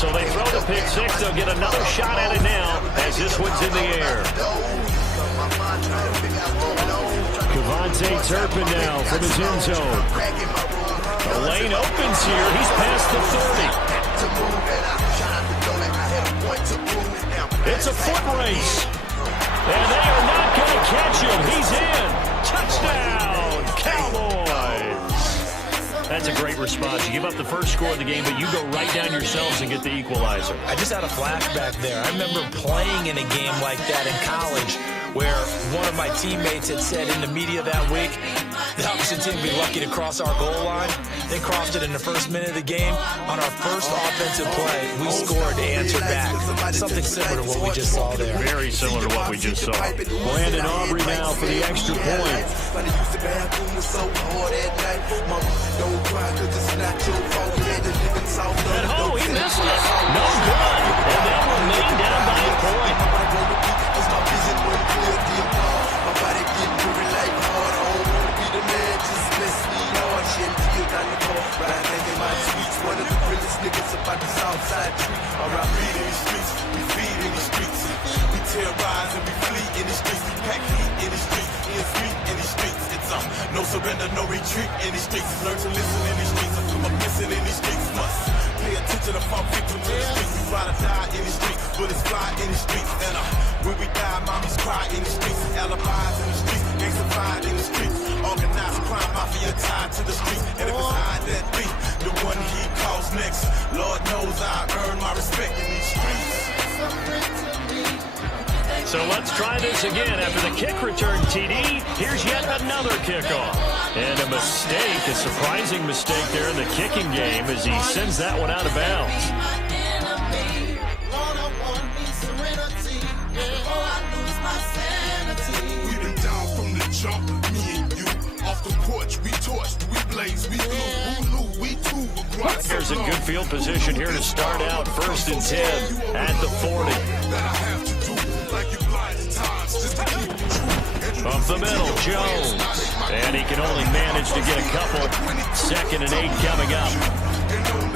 So they throw the pick six. They'll get another shot at it now as this one's in the air. Kevontae Turpin now from his end zone. The lane opens here. He's past the 30. It's a foot race. And they are not going to catch him. He's in. Touchdown, Cowboys. That's a great response. You give up the first score of the game, but you go right down yourselves and get the equalizer. I just had a flashback there. I remember playing in a game like that in college where one of my teammates had said in the media that week, the opposite team would be lucky to cross our goal line. They crossed it in the first minute of the game. On our first offensive play, we scored to answer back. Something similar to what we just saw there. Very similar to what we just saw. Brandon Aubrey now for the extra point. And oh, he missed it. No good. And they'll remain down by a point. Terrorize and we flee in the streets, we pack heat in the streets, in the streets. It's no surrender, no retreat in the streets. Learn to listen in the streets, I come up missing in the streets. Must pay attention to fall victim to the streets. We ride or die in the streets, bullets fly in the streets. And when we die, mommies cry in the streets. Alibis in the streets, gangstified in the streets. Organized crime, mafia tied to the streets. And if it's I that be, the one he calls next. Lord knows I earn my respect in these streets. So let's try this again. After the kick return TD, here's yet another kickoff. And a mistake, a surprising mistake there in the kicking game as he sends that one out of bounds. We've been down from the jump, me and you. Off the porch, we torched, we blazed, we glue, we too. There's a good field position here to start out. 1st and 10 at the 40. Up the middle, Jones. And he can only manage to get a couple. 2nd and 8 coming up.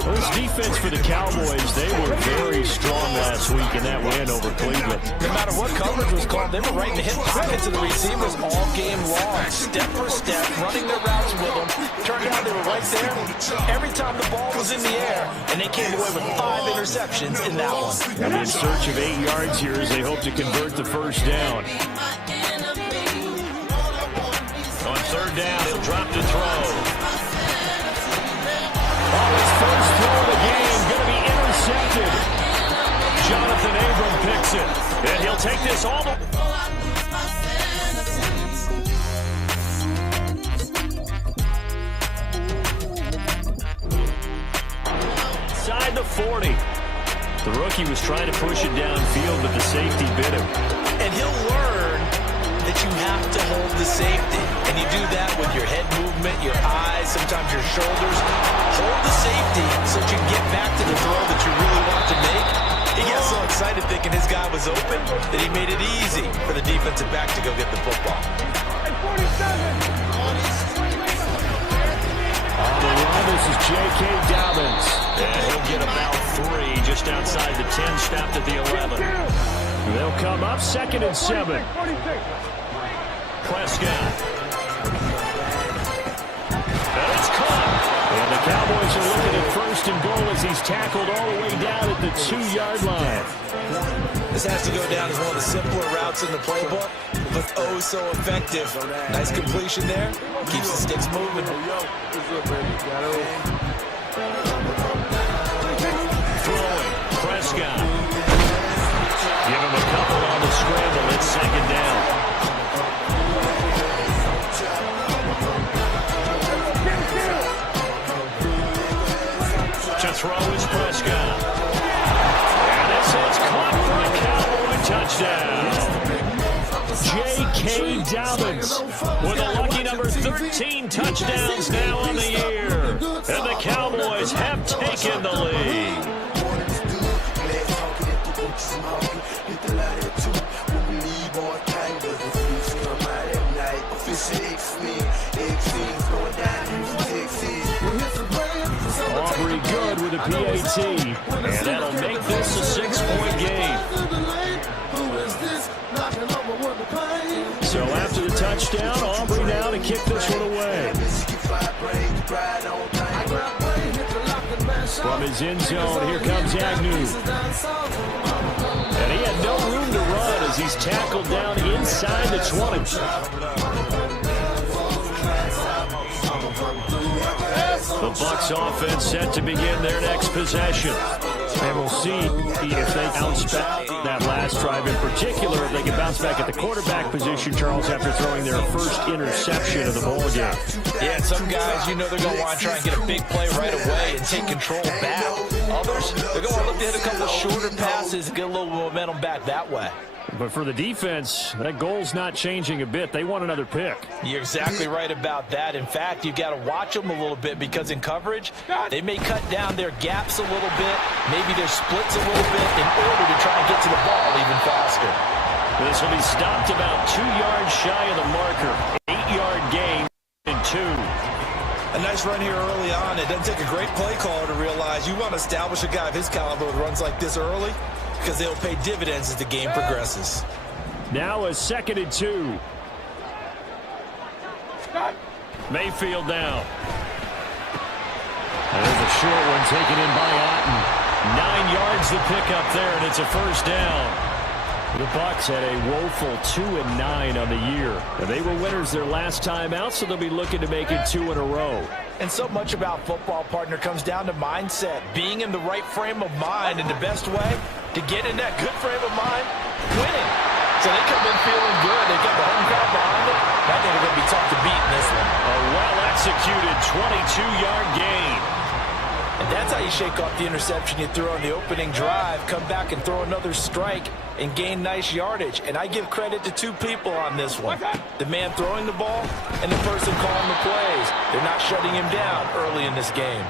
Well, this defense for the Cowboys, they were very strong last week in that win over Cleveland. No matter what coverage was called, they were right in the hip pockets of the receivers all game long. Step for step, running their routes with them. Turned out they were right there every time the ball was in the air, and they came away with 5 interceptions in that one. And in search of 8 yards here as they hope to convert the first down. On 3rd down, he'll drop to throw. His first throw of the game going to be intercepted. Jonathan Abram picks it. And he'll take this all the... Inside the 40. The rookie was trying to push it downfield, but the safety bit him. And he'll learn that you have to hold the safety. And you do that with your head movement, your eyes, sometimes your shoulders. Hold the safety so that you can get back to the throw that you really want to make. He got so excited thinking his guy was open that he made it easy for the defensive back to go get the football. On the run, this is J.K. Dobbins. And he'll get about 3 just outside the 10, stopped at the 11. They'll come up 2nd and 7. Prescott. And it's caught. And the Cowboys are looking at 1st and goal as he's tackled all the way down at the 2-yard line. This has to go down as one of the simpler routes in the playbook, but oh so effective. Nice completion there. Keeps the sticks moving. Throwing. Prescott. Give him a couple on the scramble. It's 2nd down. To throw is Prescott. And this is caught for a Cowboy touchdown. J.K. Dobbins with a lucky number 13 touchdowns now on the year. And the Cowboys have taken the lead. Aubrey good with a PAT. And that'll From his end zone, here comes Agnew. And he had no room to run as he's tackled down inside the 20. The Bucs offense set to begin their next possession. And we'll see if they bounce back that last drive in particular, if they can bounce back at the quarterback position, Charles, after throwing their first interception of the ball game. Yeah, some guys, you know they're going to want to try and get a big play right away and take control back. Others, they're going to look to hit a couple of shorter passes and get a little momentum back that way. But for the defense, that goal's not changing a bit. They want another pick. You're exactly right about that. In fact, you've got to watch them a little bit because in coverage, they may cut down their gaps a little bit, maybe their splits a little bit in order to try and get to the ball even faster. This will be stopped about 2 yards shy of the marker. 8-yard gain in 2. A nice run here early on. It doesn't take a great play caller to realize you want to establish a guy of his caliber with runs like this early, because they'll pay dividends as the game progresses. Now a 2nd and 2. Mayfield now. There's a short one taken in by Otten. 9 yards to pick up there, and it's a first down. The Bucs had a woeful 2-9 on the year. And they were winners their last time out, so they'll be looking to make it 2 in a row. And so much about football, partner, comes down to mindset. Being in the right frame of mind, and the best way to get in that good frame of mind, winning. So they come in feeling good. They got the home crowd behind it. I think they're going to be tough to beat in this one. A well-executed 22-yard gain. And that's how you shake off the interception you threw on the opening drive, come back and throw another strike and gain nice yardage. And I give credit to 2 people on this one. The man throwing the ball and the person calling the plays. They're not shutting him down early in this game.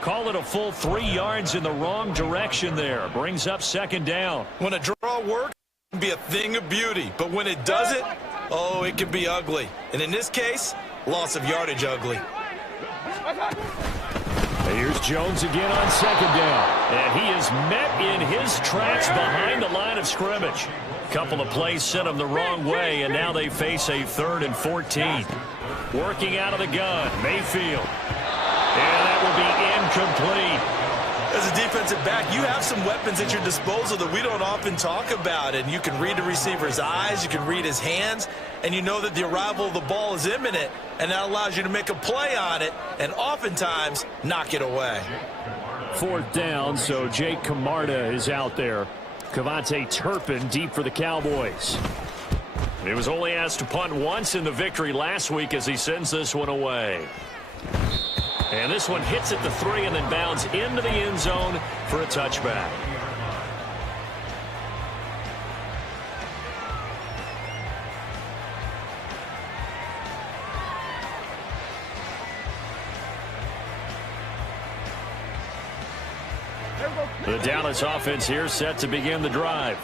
Call it a full 3 yards in the wrong direction there. Brings up 2nd down. When a draw works, it can be a thing of beauty. But when it doesn't, oh, it can be ugly. And in this case, loss of yardage ugly. Here's Jones again on 2nd down. And he is met in his tracks behind the line of scrimmage. Couple of plays sent him the wrong way, and now they face a 3rd and 14. Working out of the gun, Mayfield. And that will be incomplete. As a defensive back, you have some weapons at your disposal that we don't often talk about. And you can read the receiver's eyes, you can read his hands, and you know that the arrival of the ball is imminent, and that allows you to make a play on it and oftentimes knock it away. 4th down, so Jake Camarda is out there. Cavante Turpin deep for the Cowboys. He was only asked to punt once in the victory last week as he sends this one away. And this one hits at the 3 and then bounds into the end zone for a touchback. The Dallas offense here set to begin the drive.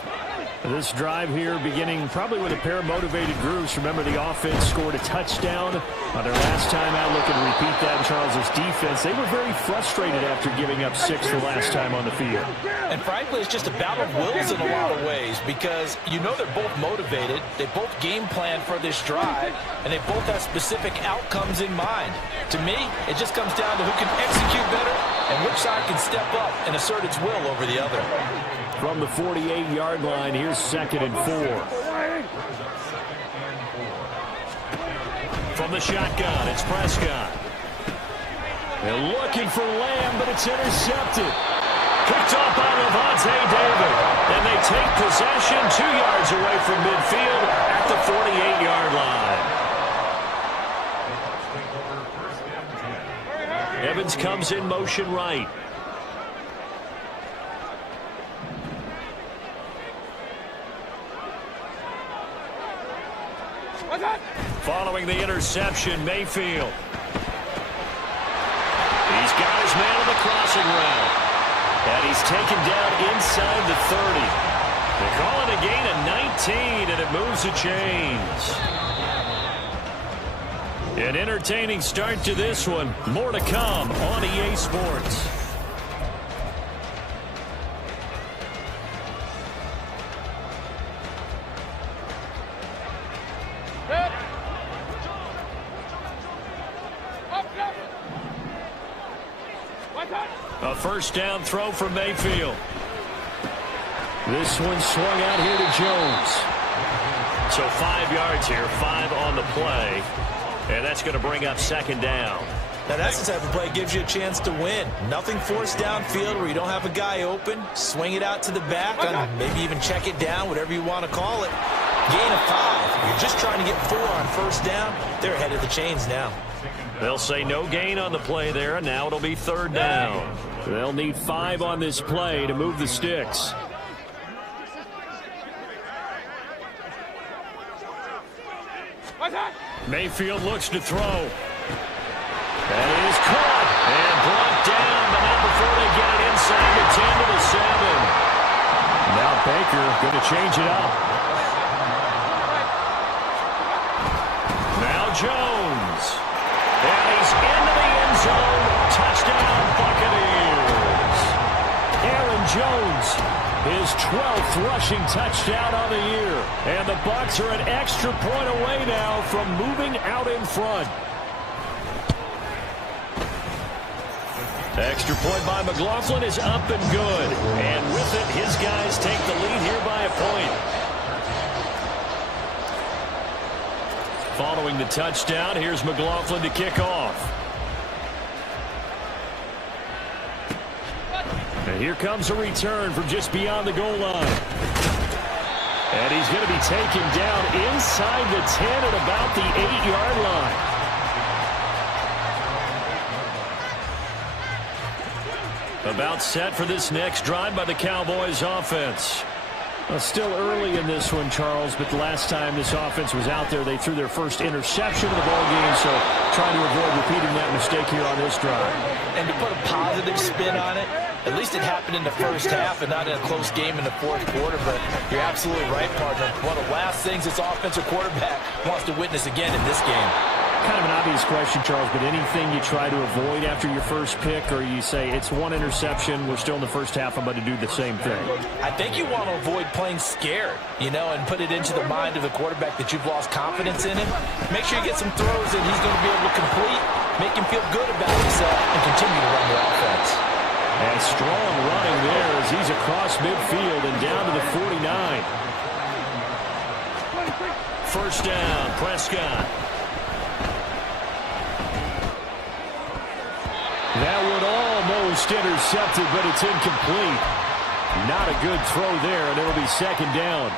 This drive here beginning probably with a pair of motivated groups. Remember, the offense scored a touchdown on their last time out. Looking to repeat that in Charles' defense. They were very frustrated after giving up 6 the last time on the field. And frankly, it's just a battle of wills in a lot of ways, because you know they're both motivated. They both game plan for this drive, and they both have specific outcomes in mind. To me, it just comes down to who can execute better and which side can step up and assert its will over the other. From the 48-yard line, here's 2nd and 4. From the shotgun, it's Prescott. They're looking for Lamb, but it's intercepted. Picked off by Levante David. And they take possession 2 yards away from midfield at the 48-yard line. Evans comes in motion right. Following the interception, Mayfield. He's got his man on the crossing route. And he's taken down inside the 30. They call it a gain of 19, and it moves the chains. An entertaining start to this one. More to come on EA Sports. A first down throw for Mayfield. This one swung out here to Jones. So 5 yards here, 5 on the play. And that's going to bring up second down. Now that's the type of play that gives you a chance to win. Nothing forced downfield where you don't have a guy open. Swing it out to the back, and maybe even check it down, whatever you want to call it. Gain of 5. You're just trying to get 4 on first down. They're ahead of the chains now. They'll say no gain on the play there, and now it'll be third down. They'll need 5 on this play to move the sticks. Mayfield looks to throw. That is caught and brought down, but not before they get it inside the 10 to the 7. Now Baker going to change it up. Now Jones. And he's into the end zone. Touchdown, Buccaneers. Aaron Jones, his 12th rushing touchdown on the year. And the Bucs are an extra point away now from moving out in front. Extra point by McLaughlin is up and good. And with it, his guys take the lead here by a point. Following the touchdown, here's McLaughlin to kick off. And here comes a return from just beyond the goal line. And he's going to be taken down inside the 10 at about the 8-yard line. About set for this next drive by the Cowboys offense. Still early in this one, Charles, but the last time this offense was out there, they threw their first interception of the ball game, so trying to avoid repeating that mistake here on this drive. And to put a positive spin on it, at least it happened in the first half and not in a close game in the fourth quarter, but you're absolutely right, partner. One of the last things this offensive quarterback wants to witness again in this game. Kind of an obvious question, Charles, but anything you try to avoid after your first pick, or you say it's one interception, we're still in the first half, I'm about to do the same thing? I think you want to avoid playing scared, and put it into the mind of the quarterback that you've lost confidence in him. Make sure you get some throws that he's going to be able to complete, make him feel good about himself, and continue to run the offense. And strong running there as he's across midfield and down to the 49. First down, Prescott. That one almost intercepted, but it's incomplete. Not a good throw there, and it'll be second down.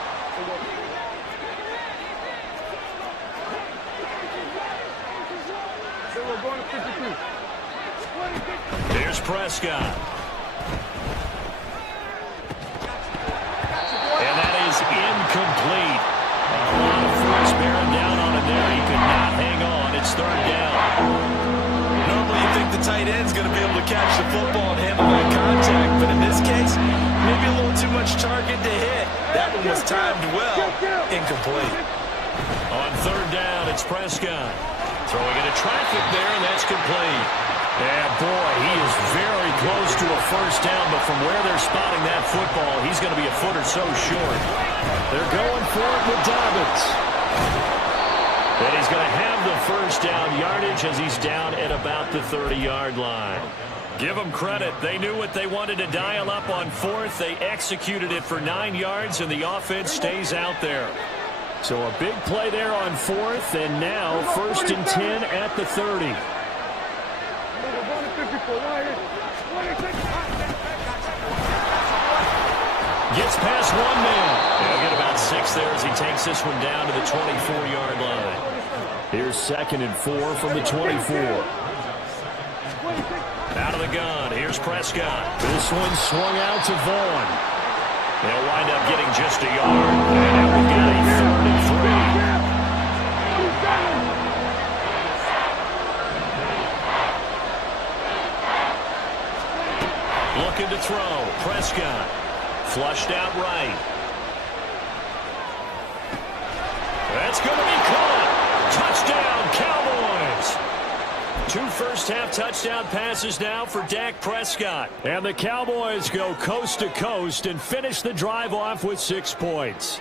Here's Prescott. And that is incomplete. A lot of force bearing down on him there. He could not hang on. It's third down. Normally you think the tight end's going to be able to catch the football and handle that contact, but in this case, maybe a little too much target to hit. That one was timed well. Incomplete. On third down, it's Prescott. Throwing into traffic there, and that's complete. Yeah, boy, he is very close to a first down, but from where they're spotting that football, he's going to be a foot or so short. They're going for it with Dobbins. And he's going to have the first down yardage as he's down at about the 30-yard line. Give them credit. They knew what they wanted to dial up on fourth. They executed it for 9 yards, and the offense stays out there. So a big play there on fourth, and now first and 10 at the 30. Gets past one man. He'll get about 6 there as he takes this one down to the 24-yard line. Here's second and 4 from the 24. Out of the gun. Here's Prescott. This one swung out to Vaughn. They'll wind up getting just a yard. And now we've got a third and 3. Looking to throw. Prescott. Flushed out right. That's going to be caught. Touchdown, Cowboys. 2 first-half touchdown passes now for Dak Prescott. And the Cowboys go coast to coast and finish the drive off with 6 points.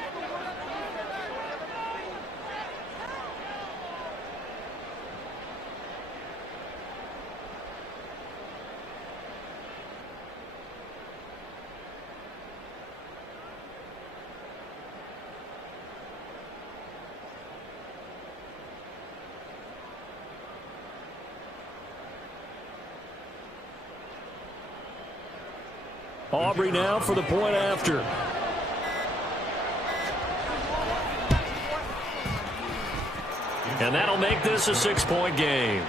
Aubrey now for the point after. And that'll make this a 6-point game.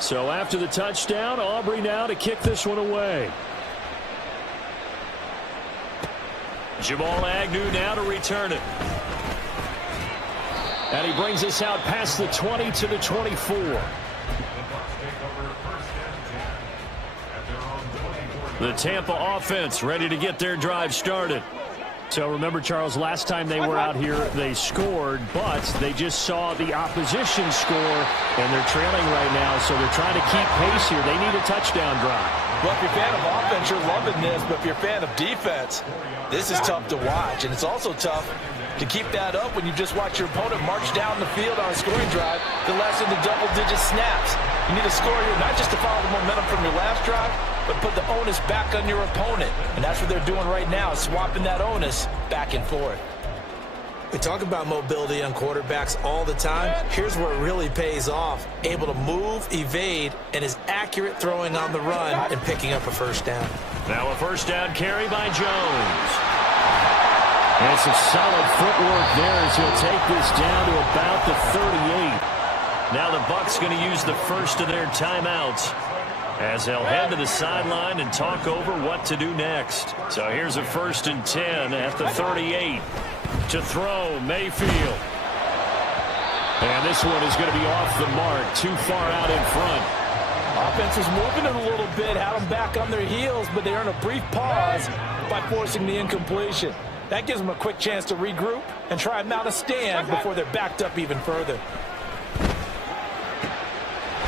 So after the touchdown, Aubrey now to kick this one away. Jamal Agnew now to return it. And he brings us out past the 20 to the 24. The Tampa offense ready to get their drive started. So remember, Charles, last time they were out here, they scored, but they just saw the opposition score, and they're trailing right now, so they're trying to keep pace here. They need a touchdown drive. Well, if you're a fan of offense, you're loving this, but if you're a fan of defense, this is tough to watch, and it's also tough to keep that up when you just watch your opponent march down the field on a scoring drive to less than the double-digit snaps. You need to score here, not just to follow the momentum from your last drive, but put the onus back on your opponent. And that's what they're doing right now, swapping that onus back and forth. We talk about mobility on quarterbacks all the time. Here's where it really pays off. Able to move, evade, and is accurate throwing on the run and picking up a first down. Now a first down carry by Jones. And some solid footwork there as he'll take this down to about the 38. Now the Bucs going to use the first of their timeouts as they'll head to the sideline and talk over what to do next. So here's a 1st and 10 at the 38. To throw, Mayfield. And this one is going to be off the mark, too far out in front. Offense was moving it a little bit, had them back on their heels, but they earn a brief pause by forcing the incompletion. That gives them a quick chance to regroup and try and mount a stand before they're backed up even further.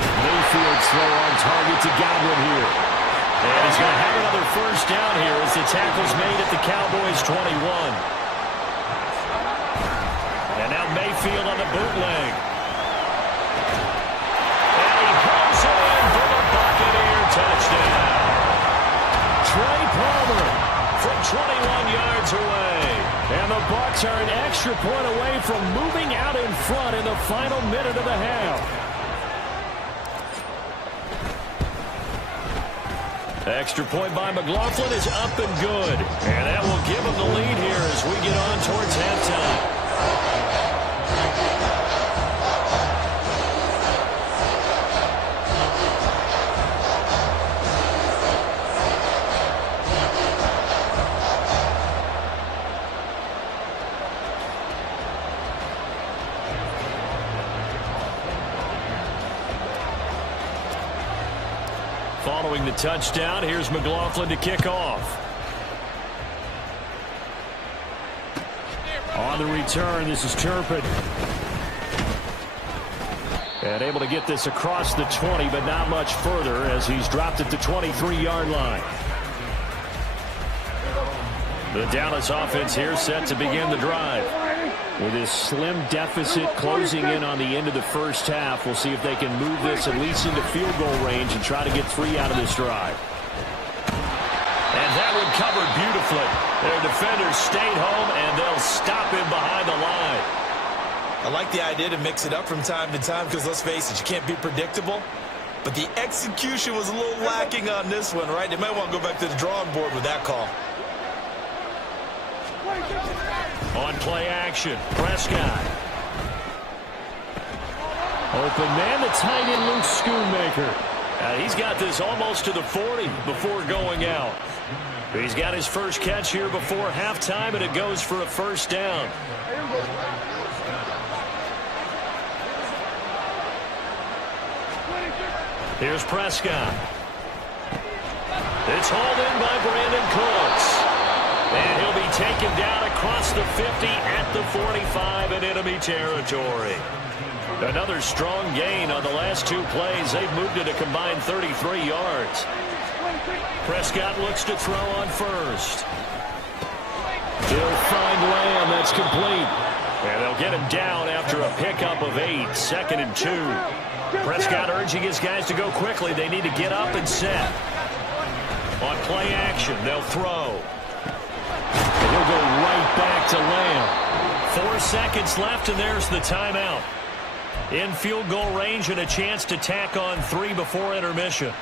Mayfield's throw on target to Godwin here. And he's going to have another first down here as the tackle's made at the Cowboys' 21. And now Mayfield on the bootleg. And he hooks it in for the Buccaneer touchdown. Trey Palmer from 21 yards away. And the Bucs are an extra point away from moving out in front in the final minute of the half. Extra point by McLaughlin is up and good. And that will give him the lead here as we get on towards halftime. Following the touchdown, here's McLaughlin to kick off. On the return, this is Turpin. And able to get this across the 20, but not much further as he's dropped at the 23-yard line. The Dallas offense here set to begin the drive. With this slim deficit closing in on the end of the first half, we'll see if they can move this at least into field goal range and try to get 3 out of this drive. And that one covered beautifully. Their defenders stayed home, and they'll stop him behind the line. I like the idea to mix it up from time to time because, let's face it, you can't be predictable. But the execution was a little lacking on this one, right? They might want to go back to the drawing board with that call. On play action, Prescott. Open man, the tight end Luke Schoonmaker. He's got this almost to the 40 before going out. He's got his first catch here before halftime, and it goes for a first down. Here's Prescott. It's hauled in by Brandon Cooks. And he'll be taken down across the 50 at the 45 in enemy territory. Another strong gain on the last 2 plays. They've moved it a combined 33 yards. Prescott looks to throw on first. He'll find Lamb. That's complete. And they'll get him down after a pickup of 8. 2nd and 2. Prescott urging his guys to go quickly. They need to get up and set. On play action, they'll throw. And he'll go right back to Lamb. 4 seconds left, and there's the timeout. In field goal range and a chance to tack on 3 before intermission.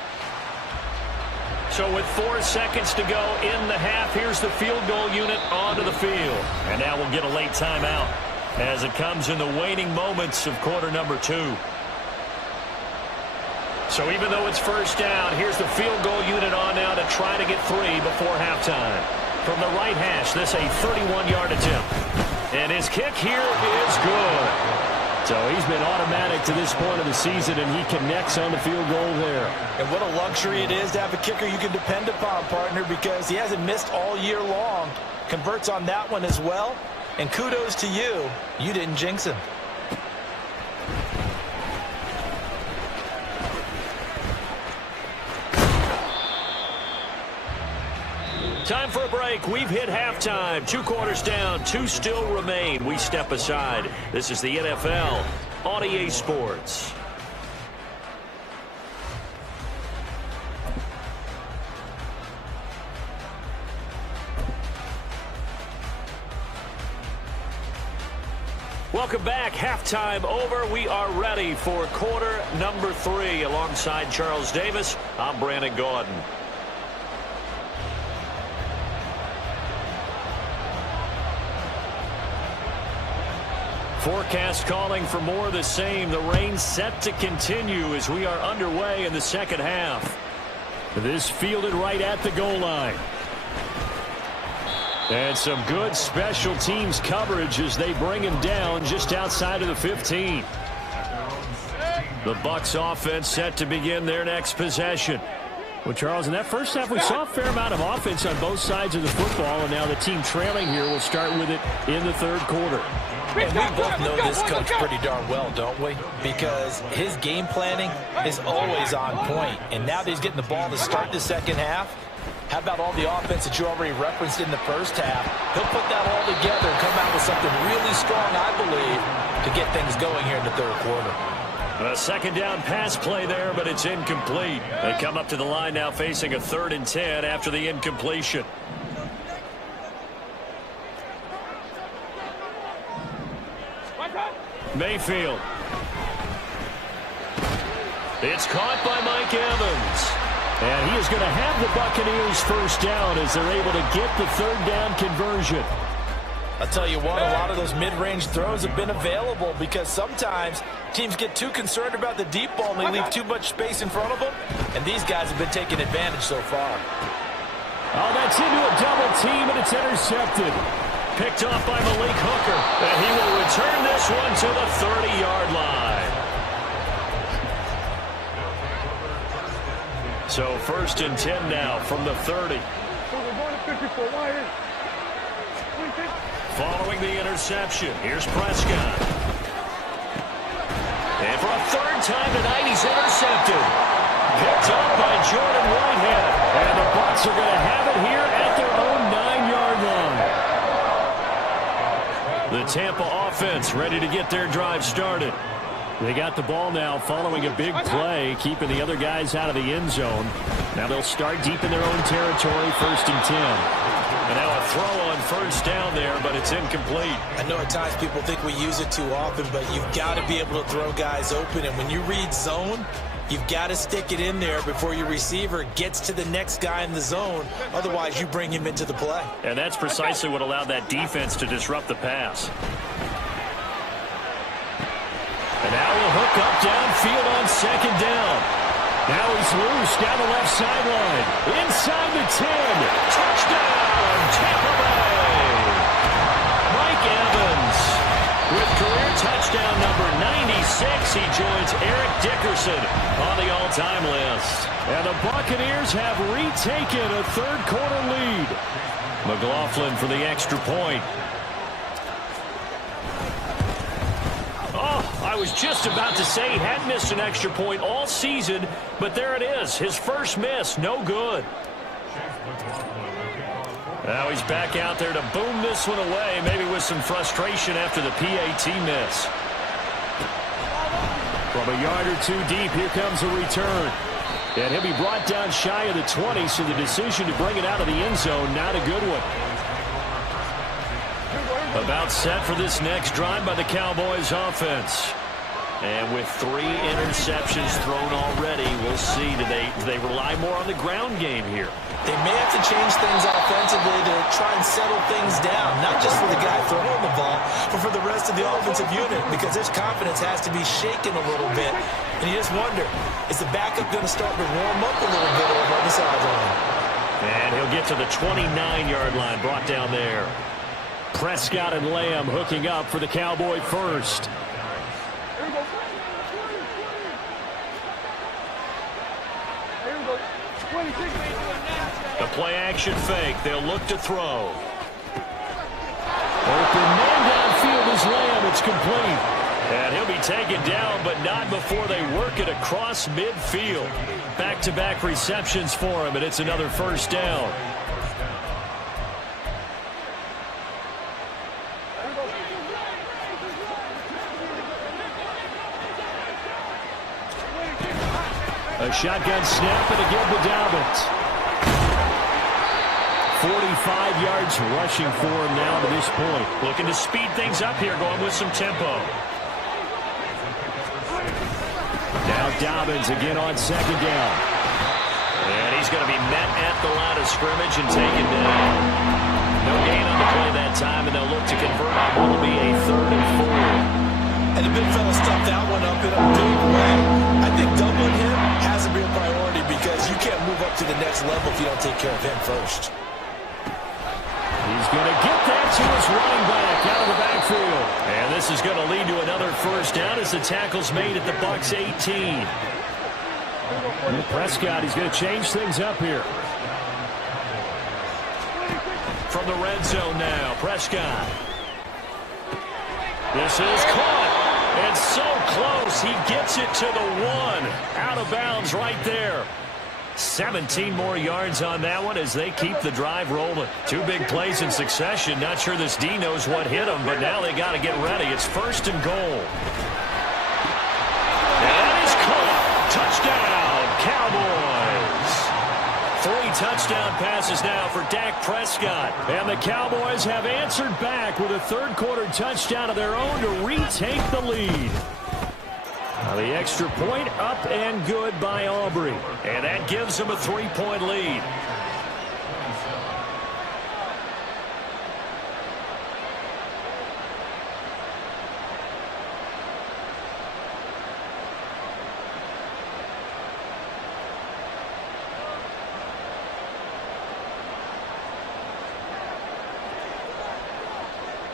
So with 4 seconds to go in the half, here's the field goal unit onto the field. And now we'll get a late timeout as it comes in the waning moments of quarter number 2. So even though it's first down, here's the field goal unit on now to try to get 3 before halftime. From the right hash, this a 31-yard attempt. And his kick here is good. So he's been automatic to this point of the season, and he connects on the field goal there. And what a luxury it is to have a kicker you can depend upon, partner, because he hasn't missed all year long. Converts on that one as well. And kudos to you. You didn't jinx him. Time for a break. We've hit halftime. 2 quarters down. 2 still remain. We step aside. This is the NFL on EA Sports. Welcome back. Halftime over. We are ready for quarter number 3. Alongside Charles Davis, I'm Brandon Gaudin. Forecast calling for more of the same. The rain set to continue as we are underway in the second half. This fielded right at the goal line. And some good special teams coverage as they bring him down just outside of the 15. The Bucs offense set to begin their next possession. Well, Charles, in that first half, we saw a fair amount of offense on both sides of the football, and now the team trailing here will start with it in the third quarter. And we both know this coach pretty darn well, don't we? Because his game planning is always on point. And now that he's getting the ball to start the second half, how about all the offense that you already referenced in the first half? He'll put that all together and come out with something really strong, I believe, to get things going here in the third quarter. A second down pass play there, but it's incomplete. They come up to the line now facing a 3rd and 10 after the incompletion. Mayfield. It's caught by Mike Evans. And he is going to have the Buccaneers first down as they're able to get the 3rd down conversion. I'll tell you what, a lot of those mid-range throws have been available because sometimes teams get too concerned about the deep ball and they leave too much space in front of them. And these guys have been taking advantage so far. Oh, that's into a double team, and it's intercepted. Picked off by Malik Hooker. And he will return this one to the 30-yard line. So 1st and 10 now from the 30. Following the interception, here's Prescott. And for a 3rd time tonight, he's intercepted. Picked up by Jordan Whitehead. And the Bucs are going to have it here at their own 9-yard line. The Tampa offense ready to get their drive started. They got the ball now following a big play, keeping the other guys out of the end zone. Now they'll start deep in their own territory, 1st and 10. And now a throw on first down there, but it's incomplete. I know at times people think we use it too often, but you've got to be able to throw guys open. And when you read zone, you've got to stick it in there before your receiver gets to the next guy in the zone. Otherwise, you bring him into the play. And that's precisely what allowed that defense to disrupt the pass. And now he'll hook up downfield on 2nd down. Now he's loose down the left sideline. Inside the 10. Touchdown, Tampa Bay. Mike Evans with career touchdown number 96. He joins Eric Dickerson on the all-time list. And the Buccaneers have retaken a 3rd quarter lead. McLaughlin for the extra point. I was just about to say he hadn't missed an extra point all season, but there it is. His first miss, no good. Now he's back out there to boom this one away, maybe with some frustration after the PAT miss. From a yard or 2 deep, here comes a return. And he'll be brought down shy of the 20, so the decision to bring it out of the end zone, not a good one. About set for this next drive by the Cowboys offense. And with 3 interceptions thrown already, we'll see. Do they rely more on the ground game here? They may have to change things offensively to try and settle things down, not just for the guy throwing the ball, but for the rest of the offensive unit, because his confidence has to be shaken a little bit. And you just wonder, is the backup going to start to warm up a little bit over on the sideline? And he'll get to the 29-yard line, brought down there. Prescott and Lamb hooking up for the Cowboy first. The play-action fake. They'll look to throw. Open man downfield is Lamb. It's complete. And he'll be taken down, but not before they work it across midfield. Back-to-back receptions for him, and it's another first down. A shotgun snap, and again to Dobbins. 45 yards rushing for him now to this point. Looking to speed things up here, going with some tempo. Now Dobbins again on second down. And he's going to be met at the line of scrimmage and taken down. No gain on the play that time, and they'll look to convert on what will be a 3rd and 4. And the big fella stuffed that one up in a big way. I think doubling him has to be a priority because you can't move up to the next level if you don't take care of him first. He's going to get that to his running back out of the backfield. And this is going to lead to another first down as the tackle's made at the Bucs 18. And Prescott, he's going to change things up here. From the red zone now, Prescott. This is caught. And so close, he gets it to the 1. Out of bounds right there. 17 more yards on that one as they keep the drive rolling. 2 big plays in succession. Not sure this D knows what hit them, but now they got to get ready. It's 1st and goal. That is caught. Touchdown, Cowboys. 3 touchdown passes now for Dak Prescott. And the Cowboys have answered back with a 3rd quarter touchdown of their own to retake the lead. Now the extra point up and good by Aubrey. And that gives them a 3-point lead.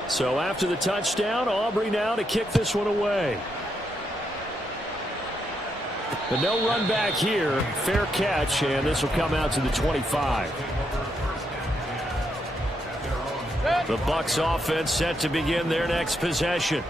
So after the touchdown, Aubrey now to kick this one away. But no run back here. Fair catch, and this will come out to the 25. The Bucs offense set to begin their next possession.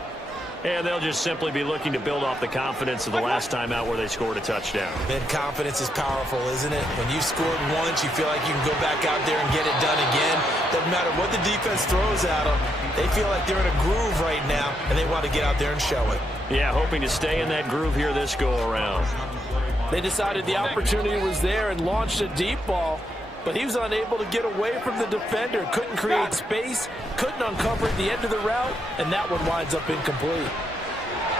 And they'll just simply be looking to build off the confidence of the last time out where they scored a touchdown. And confidence is powerful, isn't it? When you've scored once, you feel like you can go back out there and get it done again. Doesn't matter what the defense throws at them. They feel like they're in a groove right now, and they want to get out there and show it. Yeah, hoping to stay in that groove here this go-around. They decided the opportunity was there and launched a deep ball, but he was unable to get away from the defender. Couldn't create space, couldn't uncover at the end of the route, and that one winds up incomplete.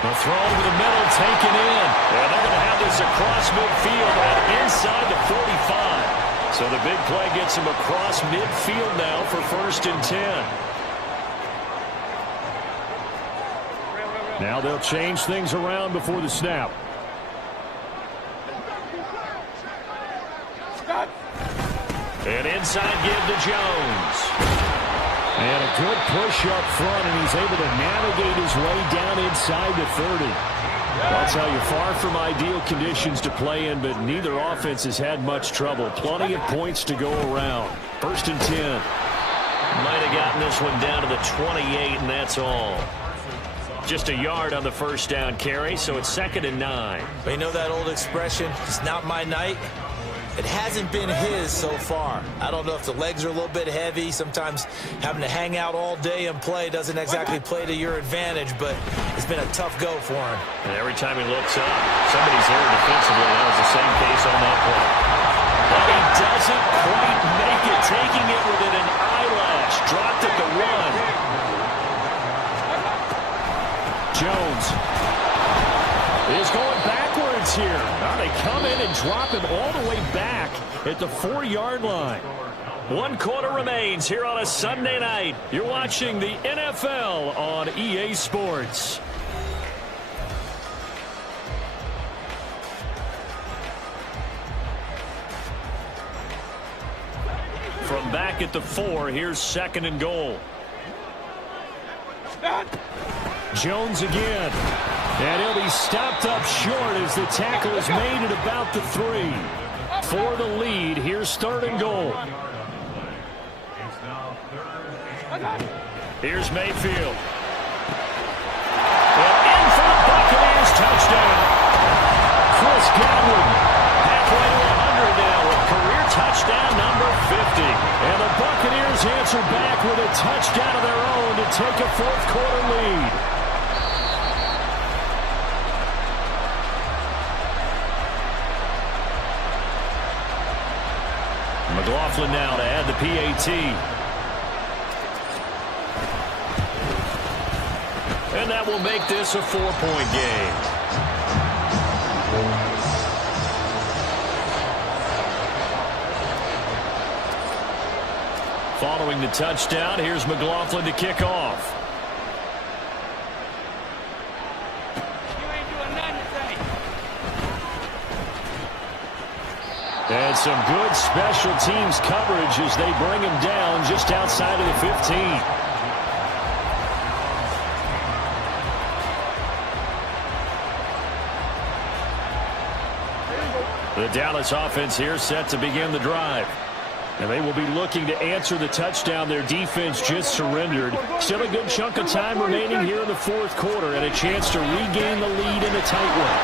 The throw over the middle taken in. And they're going to have this across midfield and inside the 45. So the big play gets him across midfield now for 1st and 10. Now they'll change things around before the snap. And inside give to Jones. And a good push up front, and he's able to navigate his way down inside the 30. I'll tell you, far from ideal conditions to play in, but neither offense has had much trouble. Plenty of points to go around. 1st and 10. Might have gotten this one down to the 28, and that's all. Just a yard on the first down carry, so it's 2nd and 9. But you know that old expression, it's not my night? It hasn't been his so far. I don't know if the legs are a little bit heavy. Sometimes having to hang out all day and play doesn't exactly play to your advantage, but it's been a tough go for him. And every time he looks up, somebody's there defensively. That was the same case on that play. But he doesn't quite make it, taking it within an eyelash. Dropped at the 1. Jones. is going backwards here. Now they come in and drop him all the way back at the 4-yard line. 1 quarter remains here on a Sunday night. You're watching the NFL on EA Sports. From back at the 4, here's 2nd and goal. Jones again. And he'll be stopped up short as the tackle is made at about the 3. For the lead, here's 3rd and goal. Here's Mayfield. And in for the Buccaneers, touchdown. Chris Godwin, halfway to 100 now with career touchdown number 50. And the Buccaneers answer back with a touchdown of their own to take a 4th quarter lead. McLaughlin now to add the PAT. And that will make this a 4-point game. Following the touchdown, here's McLaughlin to kick off. And some good special teams coverage as they bring him down just outside of the 15. The Dallas offense here set to begin the drive. And they will be looking to answer the touchdown their defense just surrendered. Still a good chunk of time remaining here in the 4th quarter and a chance to regain the lead in a tight one.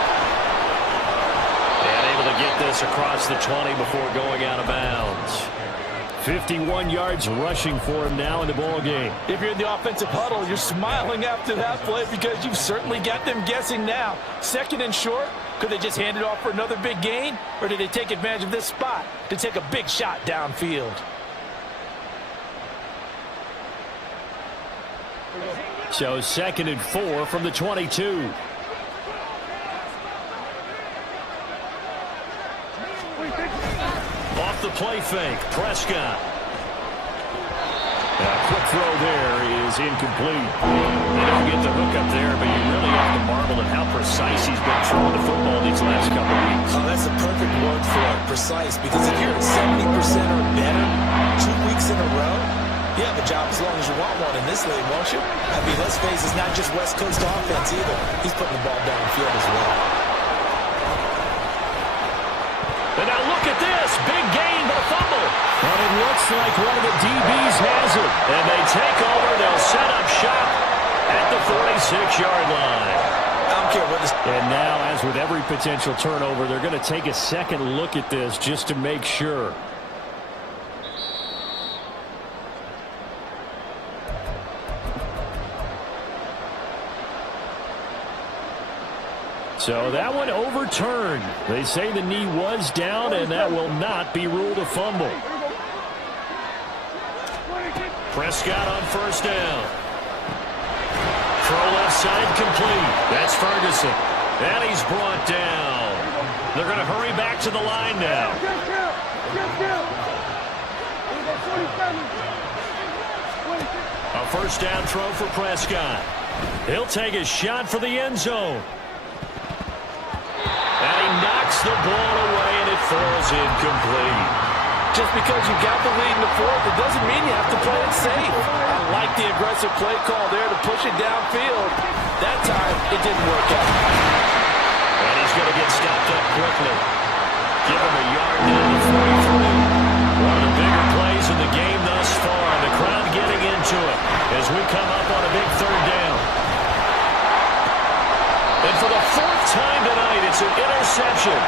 And able to get this across the 20 before going out of bounds. 51 yards rushing for him now in the ball game. If you're in the offensive huddle, you're smiling after that play because you've certainly got them guessing now. 2nd and short. Could they just hand it off for another big gain? Or did they take advantage of this spot to take a big shot downfield? So 2nd and 4 from the 22. Off the play fake, Prescott. A quick throw there is incomplete. They don't get the hook up there, but you really have to marvel at how precise he's been throwing the football these last couple of weeks. Oh, that's a perfect word for it, precise, because if you're at 70% or better 2 weeks in a row, you have a job as long as you want one in this league, won't you? I mean, let's face it, it's not just West Coast offense either. He's putting the ball downfield as well. And now look at this. Big gain, but a fumble. And it looks like one of the DBs has it. And they take over. They'll set up shop at the 46-yard line. I don't care what this... And now, as with every potential turnover, they're going to take a second look at this just to make sure. So that one overturned. They say the knee was down, and that will not be ruled a fumble. Prescott on 1st down. Throw left side complete. That's Ferguson. And he's brought down. They're going to hurry back to the line now. A 1st down throw for Prescott. He'll take a shot for the end zone. And he knocks the ball away, and it falls incomplete. Just because you got the lead in the 4th, it doesn't mean you have to play it safe. I like the aggressive play call there to push it downfield. That time, it didn't work out. And he's going to get stopped up quickly. Give him a yard down to 43. One of the bigger plays in the game thus far. The crowd getting into it as we come up on a big 3rd down. And for the 4th time tonight, it's an interception.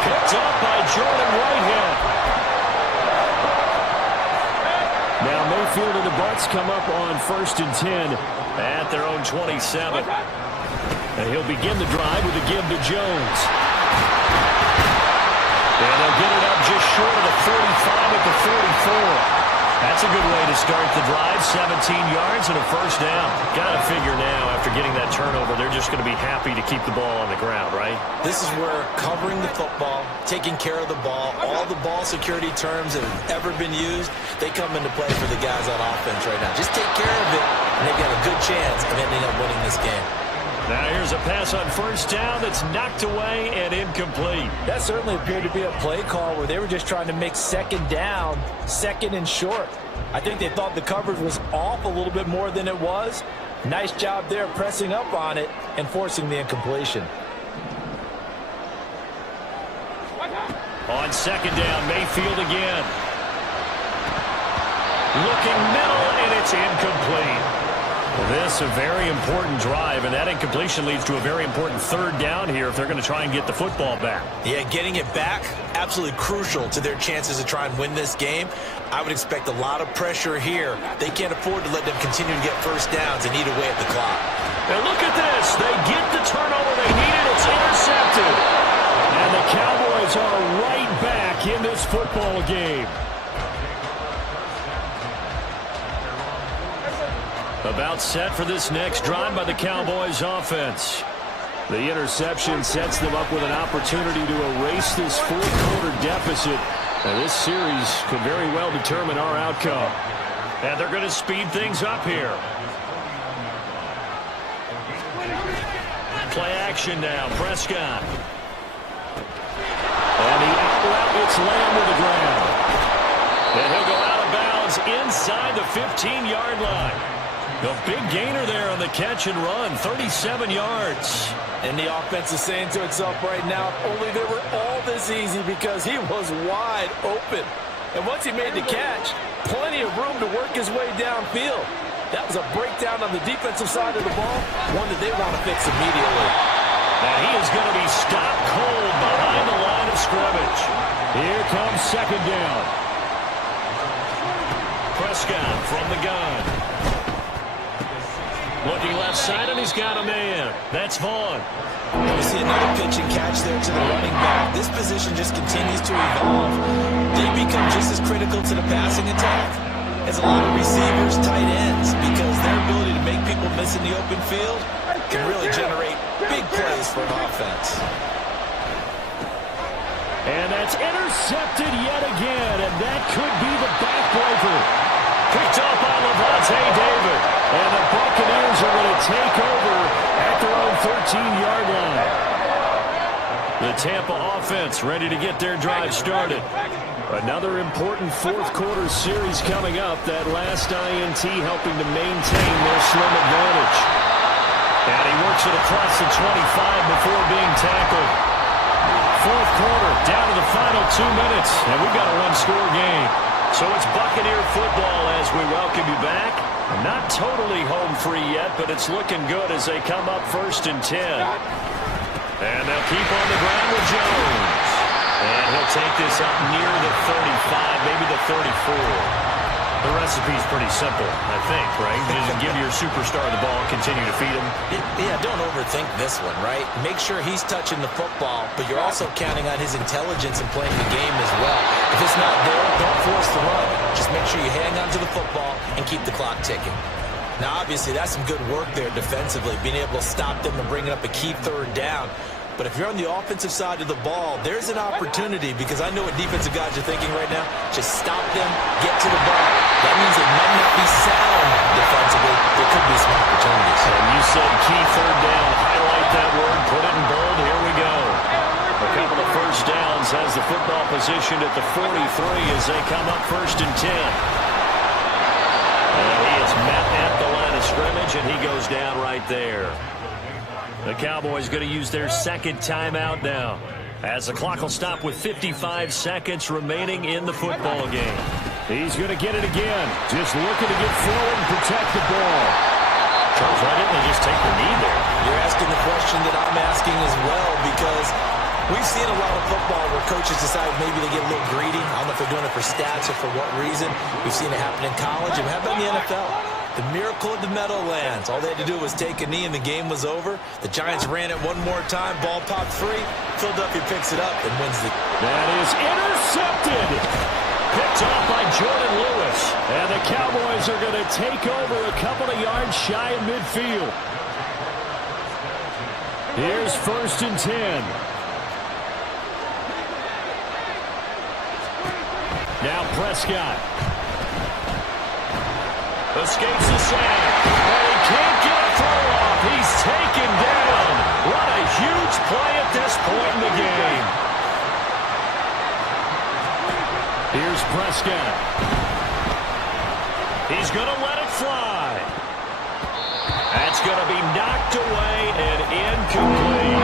Picked up by Jordan Whitehead. Now Mayfield and the Bucs come up on 1st and 10 at their own 27. And he'll begin the drive with a give to Jones. And they'll get it up just short of the 45 at the 44. That's That's a good way to start the drive. 17 yards and a first down. Got to figure now, after getting that turnover, they're just going to be happy to keep the ball on the ground, right? This is where covering the football, taking care of the ball, all the ball security terms that have ever been used, they come into play for the guys on offense right now. Just take care of it, and they've got a good chance of ending up winning this game. Now here's a pass on first down that's knocked away and incomplete. That certainly appeared to be a play call where they were just trying to make second down, second and short. I think they thought the coverage was off a little bit more than it was. Nice job there pressing up on it and forcing the incompletion. On second down, Mayfield again. Looking middle, and it's incomplete. This a very important drive, and that incompletion leads to a very important third down here if they're going to try and get the football back. Yeah, getting it back, absolutely crucial to their chances to try and win this game. I would expect a lot of pressure here. They can't afford to let them continue to get first downs and eat away at the clock. Now look at this. They get the turnover they needed. It's intercepted. And the Cowboys are right back in this football game. About set for this next drive by the Cowboys offense. The interception sets them up with an opportunity to erase this fourth-quarter deficit. And this series could very well determine our outcome. And they're going to speed things up here. Play action now. Prescott. And he out-routes Lamb to the ground. And he'll go out of bounds inside the 15-yard line. A big gainer there on the catch and run, 37 yards. And the offense is saying to itself right now, only they were all this easy because he was wide open. And once he made the catch, plenty of room to work his way downfield. That was a breakdown on the defensive side of the ball, one that they want to fix immediately. And he is going to be stopped cold behind the line of scrimmage. Here comes second down. Prescott from the gun. Looking left side, and he's got a man. That's Vaughn. We see another pitch and catch there to the running back. This position just continues to evolve. They become just as critical to the passing attack as a lot of receivers, tight ends, because their ability to make people miss in the open field can really generate big plays for an offense. And that's intercepted yet again, and that could be the backbreaker. Picked up by Levante David. And the Buccaneers are going to take over at their own 13-yard line. The Tampa offense ready to get their drive started. Another important fourth-quarter series coming up. That last INT helping to maintain their slim advantage. And he works it across the 25 before being tackled. Fourth quarter, down to the final 2 minutes. And we've got a one-score game. So it's Buccaneer football as we welcome you back. Not totally home free yet, but it's looking good as they come up 1st and 10. And they'll keep on the ground with Jones. And he'll take this up near the 35, maybe the 34. The recipe's pretty simple, I think, right? Just give your superstar the ball, continue to feed him. Yeah, don't overthink this one, right? Make sure he's touching the football, but you're also counting on his intelligence in playing the game as well. If it's not there, don't force the run. Just make sure you hang on to the football and keep the clock ticking. Now, obviously, that's some good work there defensively, being able to stop them and bringing up a key third down. But if you're on the offensive side of the ball, there's an opportunity, because I know what defensive guys are thinking right now. Just stop them, get to the ball. That means it might not be sound defensively. There could be some opportunities. And you said key third down. Highlight that word. Put it in bold. Here we go. A couple of first downs has the football positioned at the 43 as they come up 1st and 10. And he is met at the line of scrimmage, and he goes down right there. The Cowboys going to use their second timeout now, as the clock will stop with 55 seconds remaining in the football game. He's going to get it again. Just looking to get forward and protect the ball. Charles, why didn't they just take the knee there? You're asking the question that I'm asking as well, because we've seen a lot of football where coaches decide maybe they get a little greedy. I don't know if they're doing it for stats or for what reason. We've seen it happen in college, and how about in the NFL? The miracle of the Meadowlands. All they had to do was take a knee and the game was over. The Giants ran it one more time. Ball popped free. Philadelphia picks it up and wins the... That is intercepted. Picked off by Jordan Lewis. And the Cowboys are going to take over a couple of yards shy of midfield. Here's 1st and 10. Now Prescott. Escapes the sack. And he can't get a throw off. He's taken down. What a huge play at this point in the game. Here's Prescott. He's going to let it fly. That's going to be knocked away and incomplete.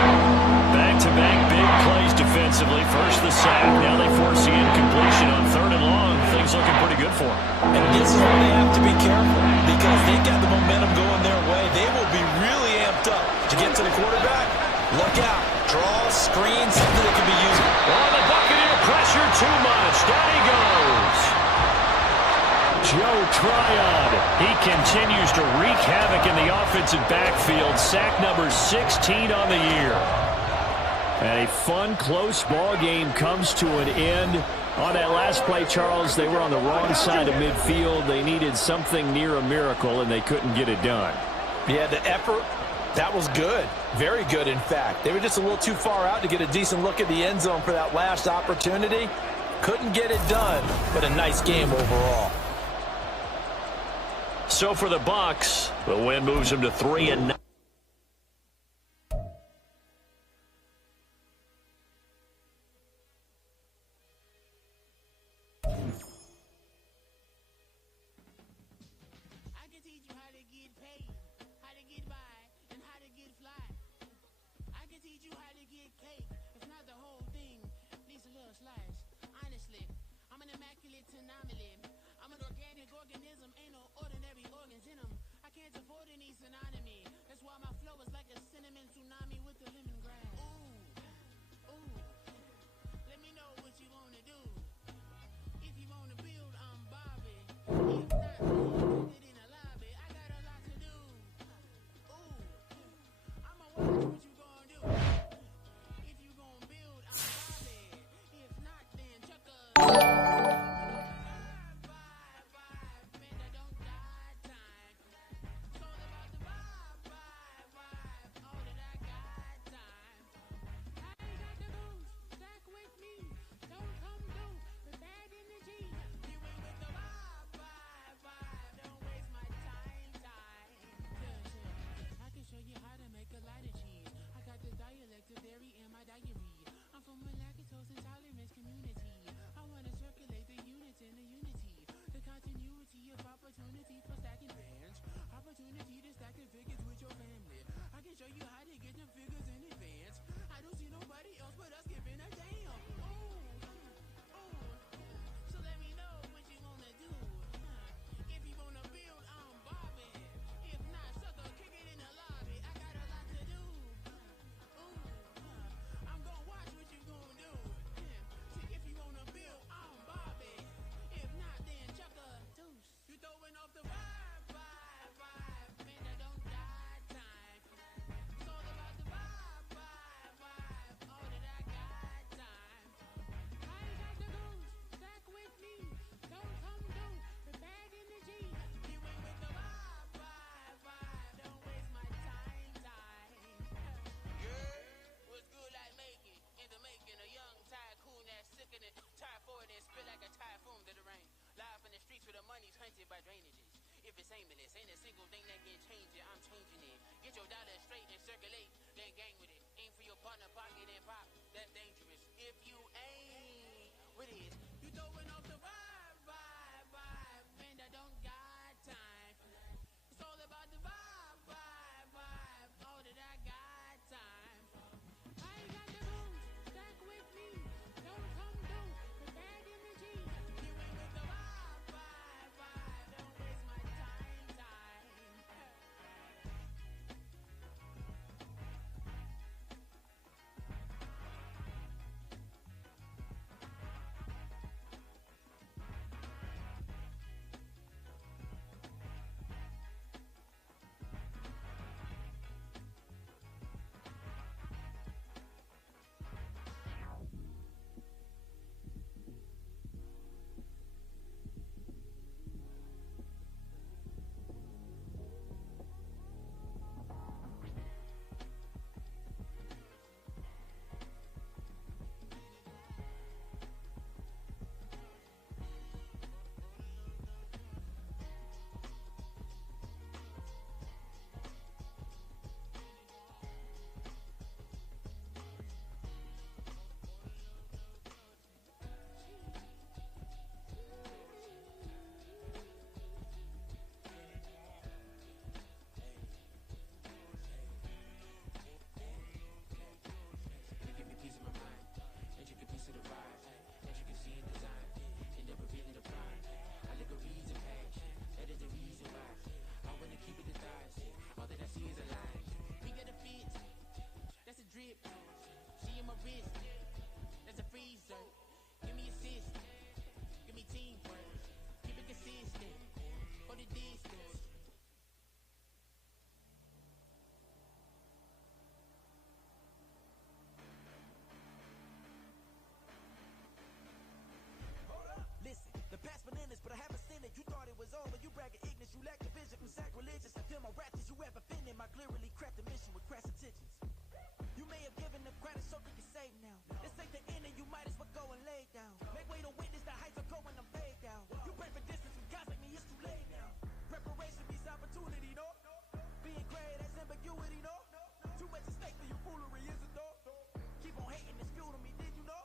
Back-to-back big plays defensively. First the sack. Now they force the incompletion on 3rd and long. Things looking pretty good for them. And this is where they have to be careful because they've got the momentum going their way. They will be really amped up to get to the quarterback. Look out. Draw, screen, something that can be used. Oh, the Buccaneer pressure too much. Down he goes. Joe Tryon. He continues to wreak havoc in the offensive backfield. Sack number 16 on the year. And a fun, close ball game comes to an end. On that last play, Charles, they were on the wrong side of midfield. They needed something near a miracle, and they couldn't get it done. Yeah, the effort, that was good. Very good, in fact. They were just a little too far out to get a decent look at the end zone for that last opportunity. Couldn't get it done, but a nice game overall. So for the Bucs, the win moves them to 3-9. By drainages. If it's aimless, ain't a single thing that can change it. I'm changing it. Get your dollar straight and circulate, then gang with it. Aim for your partner, pocket and pop. That's dangerous. If you aim with it, you throwing off the vibe. Man, I don't got time. It's all about the vibe. All that I got time. I ain't got the booze. Stack with me. Don't come through with bad energy. You ain't with the vibe. them are ratchets you ever been in. My clearly crafted mission with crass intentions. You may have given them credit so they can save now. This ain't the end and you might as well go and lay down. Make way to witness the heights are going, I'm paid down. You pray for distance from guys like me, it's too late now. Preparation means opportunity, no? Being great as ambiguity, no? Too much at stake for your foolery, is it though? Keep on hating, it's fuel to me, did you know?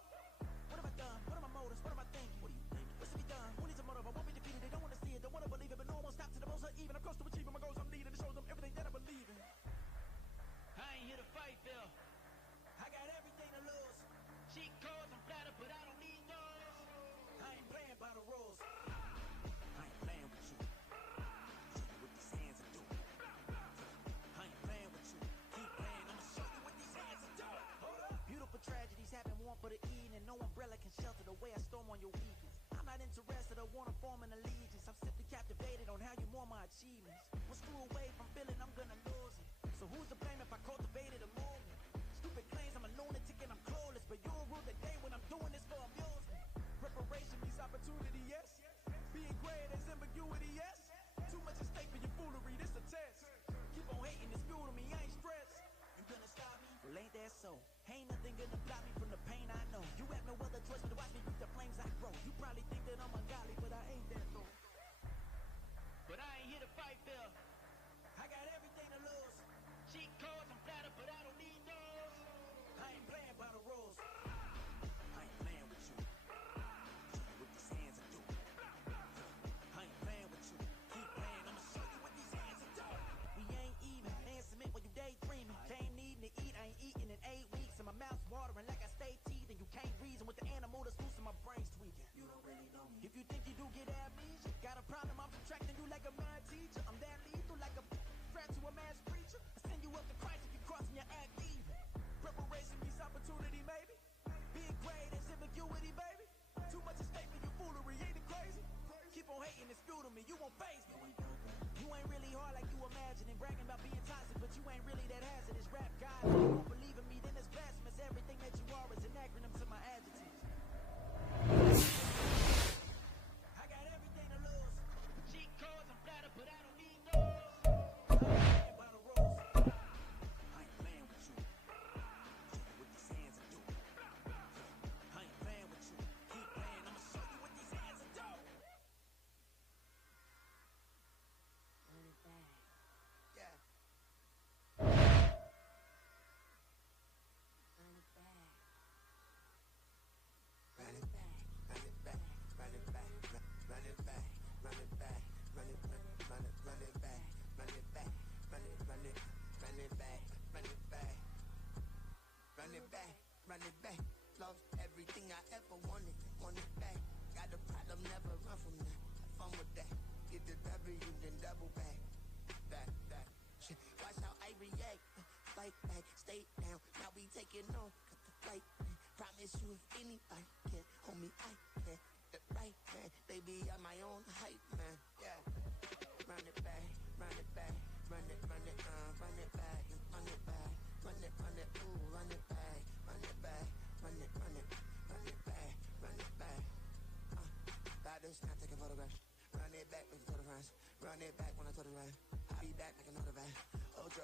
What have I done? What are my motives? What am I thinking? What do you think? What should be done? Who needs a motive? I won't be defeated, they don't want to see it, don't want to believe it, but no one won't stop to the most uneven. I'm close to achieving my goals, I'm leading, it shows them everything that I believe in. I ain't here to fight, Phil. I got everything to lose. Cheat codes, I'm flattered, but I don't need those. I ain't playing by the rules. I ain't playing with you. Show you what these hands are doing. I ain't playing with you. Keep playing, I'ma show you what these hands are doing. Hold up. Beautiful tragedies happen, one for the eating, and no umbrella can shelter the way I storm on your weakness. I'm not interested or wanna form an allegiance. I'm simply captivated on how you more my achievements. One screw away from feeling I'm gonna lose it. So who's to blame if I cultivated a movement? Stupid claims I'm a lunatic and I'm clueless, but you'll rule the day when I'm doing this for amusement. Preparation means opportunity, yes. Being great as ambiguity, yes. Too much at stake for your foolery, this a test. Keep on hating, it's fuel to me, I ain't stressed. You gonna stop me? Well, ain't that so? Ain't nothing gonna block me from the pain I know. You have no other choice but to watch me reap the flames I grow. You probably think that I'm ungodly, but I ain't that though. But I ain't here to fight, Phil. I got everything to lose. Cheat codes, I'm flattered, but I don't need those. I ain't playing by the rules. I ain't playing with you. Show you what these hands are doing. I ain't playing with you. Keep playing, I'ma show you what these hands are doing. We ain't even. Man, submit while you daydreaming. Came needing to eat, I ain't eating in 8 weeks. And my mouth's watering like I stay teething. You can't reason with the animal that's loose and my brain's tweaking. You don't really know me. If you think you do get amnesia, got a problem, I'm subtracting you like a math teacher. I'm that lethal like a threat to a mass preacher. I send you up to Christ if you crossing your act even. Preparation means opportunity, maybe. Being great is ambiguity, baby. Too much at stake for your foolery, ain't it crazy? Keep on hating, it's fuel to me, you won't face me. You ain't really hard like you imagining. Bragging about being toxic, but you ain't really that hazardous. Rap God, if you don't believe in me, then it's blasphemous. Everything that you are is an acronym to my adjectives. I got everything to lose. Cheat codes, I'm flattered, but I don't need those. I ain't playing by the rules. I ain't playing with you. Show you what these hands are doing. I ain't playing with you. Keep playing, I'ma show you what these hands are doing. Run it back. Yeah. Run it back. Run it back, run it back, run it back, run it back, run it back, run it back, run it back, run it back, run it back, run it back, run it back, run it back. Lost everything I ever wanted, want it back. Got a problem, never run from that. Have fun with that. Get the W, then double back. That shit. Watch how I react. Fight back, stay down. Now we taking on, cut the fight. Promise you if anybody can, homie, I can. The right man, baby, I'm my own hype man. Yeah. Run it back, run it back, run it back, run it back, run it back, ooh, run it back, run it back, run it back, run it back. About this, now taking photographs. Run it back with photographs. Run it back when I told it right. I'll be back like another back. Ultra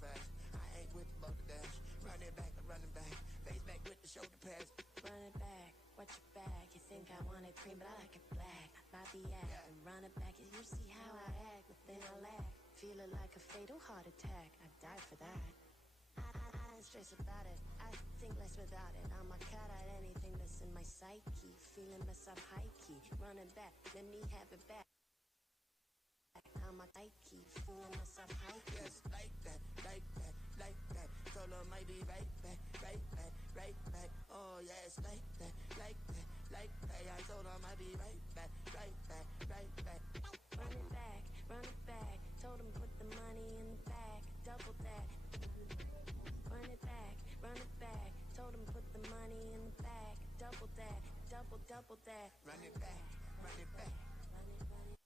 fast. I ain't with the load the dash. Run it back, I'm running back. Face back with the shoulder pads. Run it back. Watch your back. You think I want it cream, but I like it black. About the act and run it back. You see how I act within a lack. Feeling like a fatal heart attack. I'd die for that. I ain't stress about it. I think less without it. I'ma cut out anything that's in my psyche. Feeling mess up high key. Running back. Let me have it back. I'm a Nike, feeling myself high. Yes, like that, like that, like that. Told her might be right back, right back, right back. Oh yes, like that, like that, like that. I told her might be right back, right back, right back. Run it back, run it back. Told him put the money in the bag, double that. Run it back, run it back. Told him put the money in the bag, double that, double that. Run it back, run it back. Run it, run it.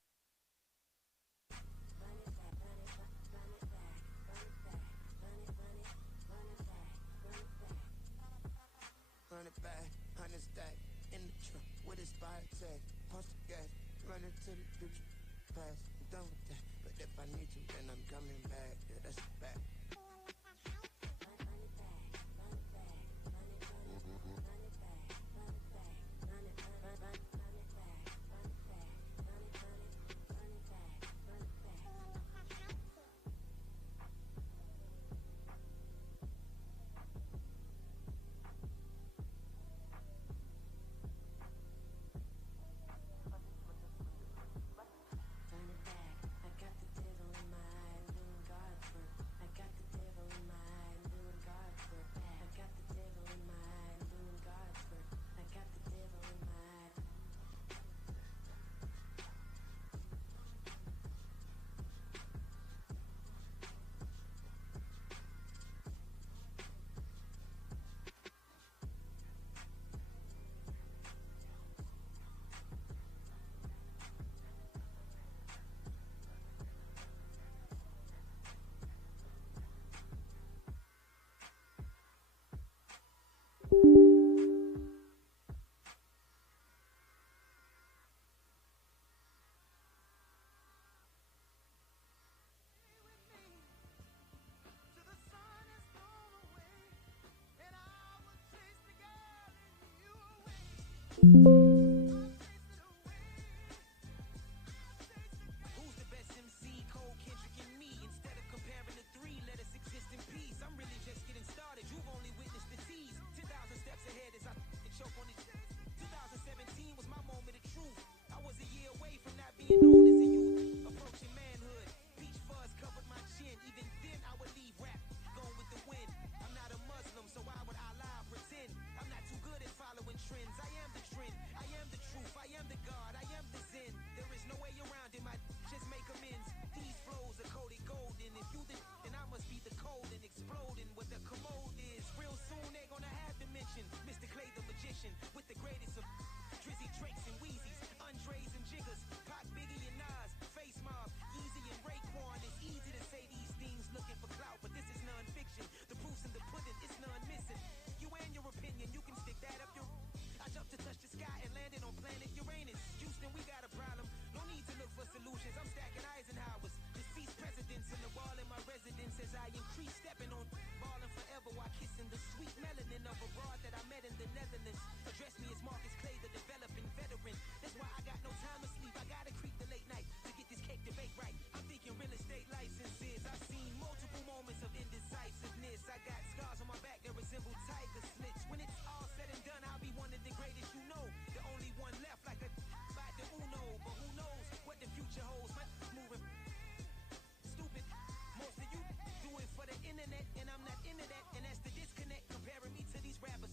Run it back, 100 stack in the trunk with his fire tag. Punch the gas, run into the future past. I'm done with that, but If I need you, then I'm coming back. Yeah, that's a fact. Who's the best MC? Cole, Kendrick, and me. Instead of comparing the three, let us exist in peace. I'm really just getting started. You've only witnessed the tease. 10,000 steps ahead as I choke on this. 2017 was my moment of truth. I was a year away from not being known as a youth. Approaching manhood. Peach fuzz covered my chin. Even then, I would leave rap going with the wind. I'm not a Muslim, so why would I lie or pretend? I'm not too good at following trends. I am the trend. I am the truth. I am the God. I am the Zen. There is no way around it. My just make amends. These flows are coated golden. If you the then I must be the cold and exploding what the commode is. Real soon they're gonna have to mention Mr. Clay the magician with the greatest of Drizzy Drakes and Wheezies, Andres and Jiggers, Pac, Biggie and Nas, Face Mob, Easy and Raekwon. It's easy to say these things looking for clout, but this is non-fiction. The proof's in the pudding, it's none missing. You and your opinion, you can stick that up your. I jumped to touch the sky and landed on planet Uranus. Houston, we got a problem. No need to look for solutions. I'm stacking Eisenhowers. Deceased presidents in the wall in my residence as I increase stepping on balling forever while kissing the sweet melanin of a broad that I met in the Netherlands. Address me as Marcus Clay, the developing veteran. That's why I got no time to sleep. I gotta creep the late night to get this cake to bake right. I'm thinking real estate licenses. I've seen multiple moments of indecisiveness. I got scars on my back that resemble tiger slits. When it's all said and done, I'll be one of the greatest you know. The only one left like a by the Uno. But who knows what the future holds? My moving stupid. Most of you do it for the internet, and I'm not into that. And that's the disconnect comparing me to these rappers.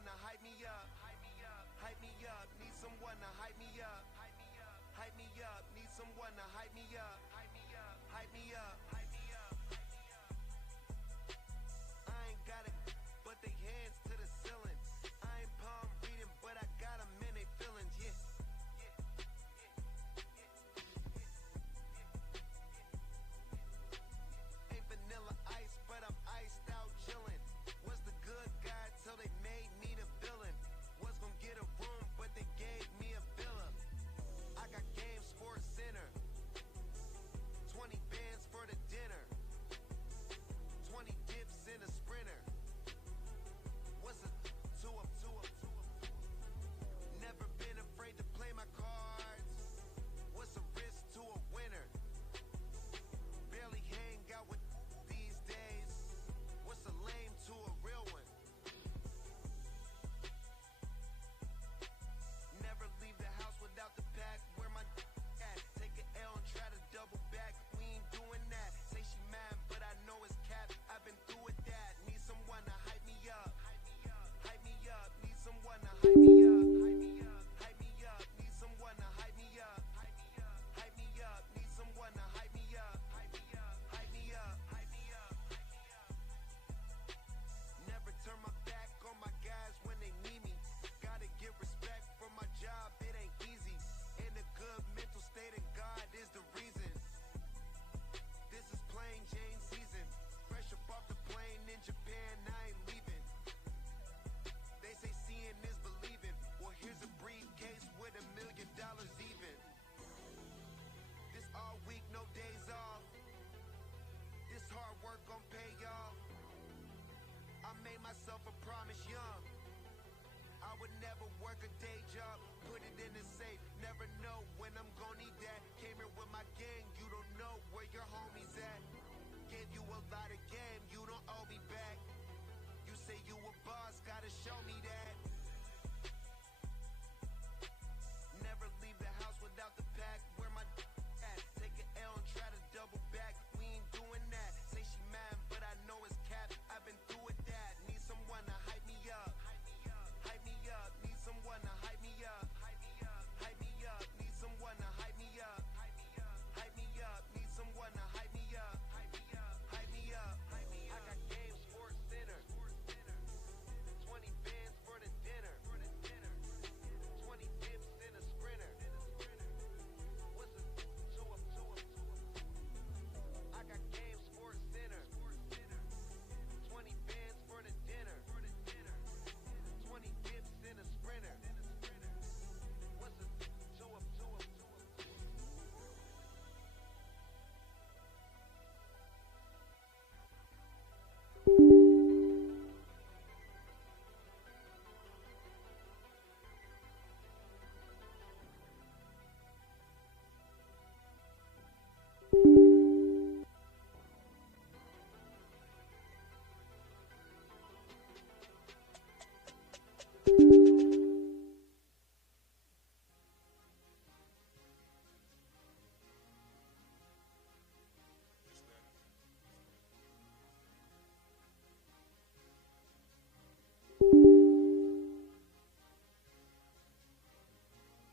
someone to hype me up. Hype me up. Need someone to hype me up. Hype me up. Need someone to hype me up. Hype me up. Hype me up. Hype me up. I ain't got it, but they hands to the ceiling. I ain't palm reading, but I got them in they feelings. Yeah. Ain't vanilla ice, but I'm iced out chillin'. Was the good guy till they made me the villain. Was gonna get a room, but they gave me a villa. I got games for a center. 20 bands for the dinner. 20 dips in a sprinter. What's a two up? Never been afraid to play my cards. What's a risk to a winner? Barely hang out with these days. What's a lame to a real one? Never leave the house without the pack. Where my at? Take an L and try to double back. We ain't doing that. Say she mad, but I know it's cap. I've been through with that. Need someone to hype me up. Hype me up. Need someone to hype me up. Hype me up. Need someone to hype me up. Hype me up. Need someone to hype me up. Hype me up. Hype me up. Hype me up. Never turn my back on my guys when they need me. Gotta get respect for my job, it ain't easy. In a good mental state and God is the reason. This is plain Jane season. Fresh up off the plane in Japan, I ain't leaving. They say seeing is believing. Well, here's a briefcase with $1 million even. This all week, no days off. This hard work gon' pay y'all. I made myself a promise young. I would never work a day job, put it in the safe. Never know when I'm gon' need that. Came here with my gang, you don't know where your homies at. Gave you a lot of game, you don't owe me back. You say you a boss, gotta show me that. Never leave the house without the pack. Where my at? Take an L and try to double back. We ain't doing that. Say she mad, but I know it's cap. I've been through with that. Need someone to hype me up. Hype me up. Need someone to hype me up. Hype me up. Need someone to hype me up. Hype me up. Need someone to hype me up. Hype me up. I got games for a center. 20 bands for the dinner. 20 dips in a sprinter. What's a two up? I got games for a center. 20 bands for the dinner. 20 dips in a sprinter. What's a two up?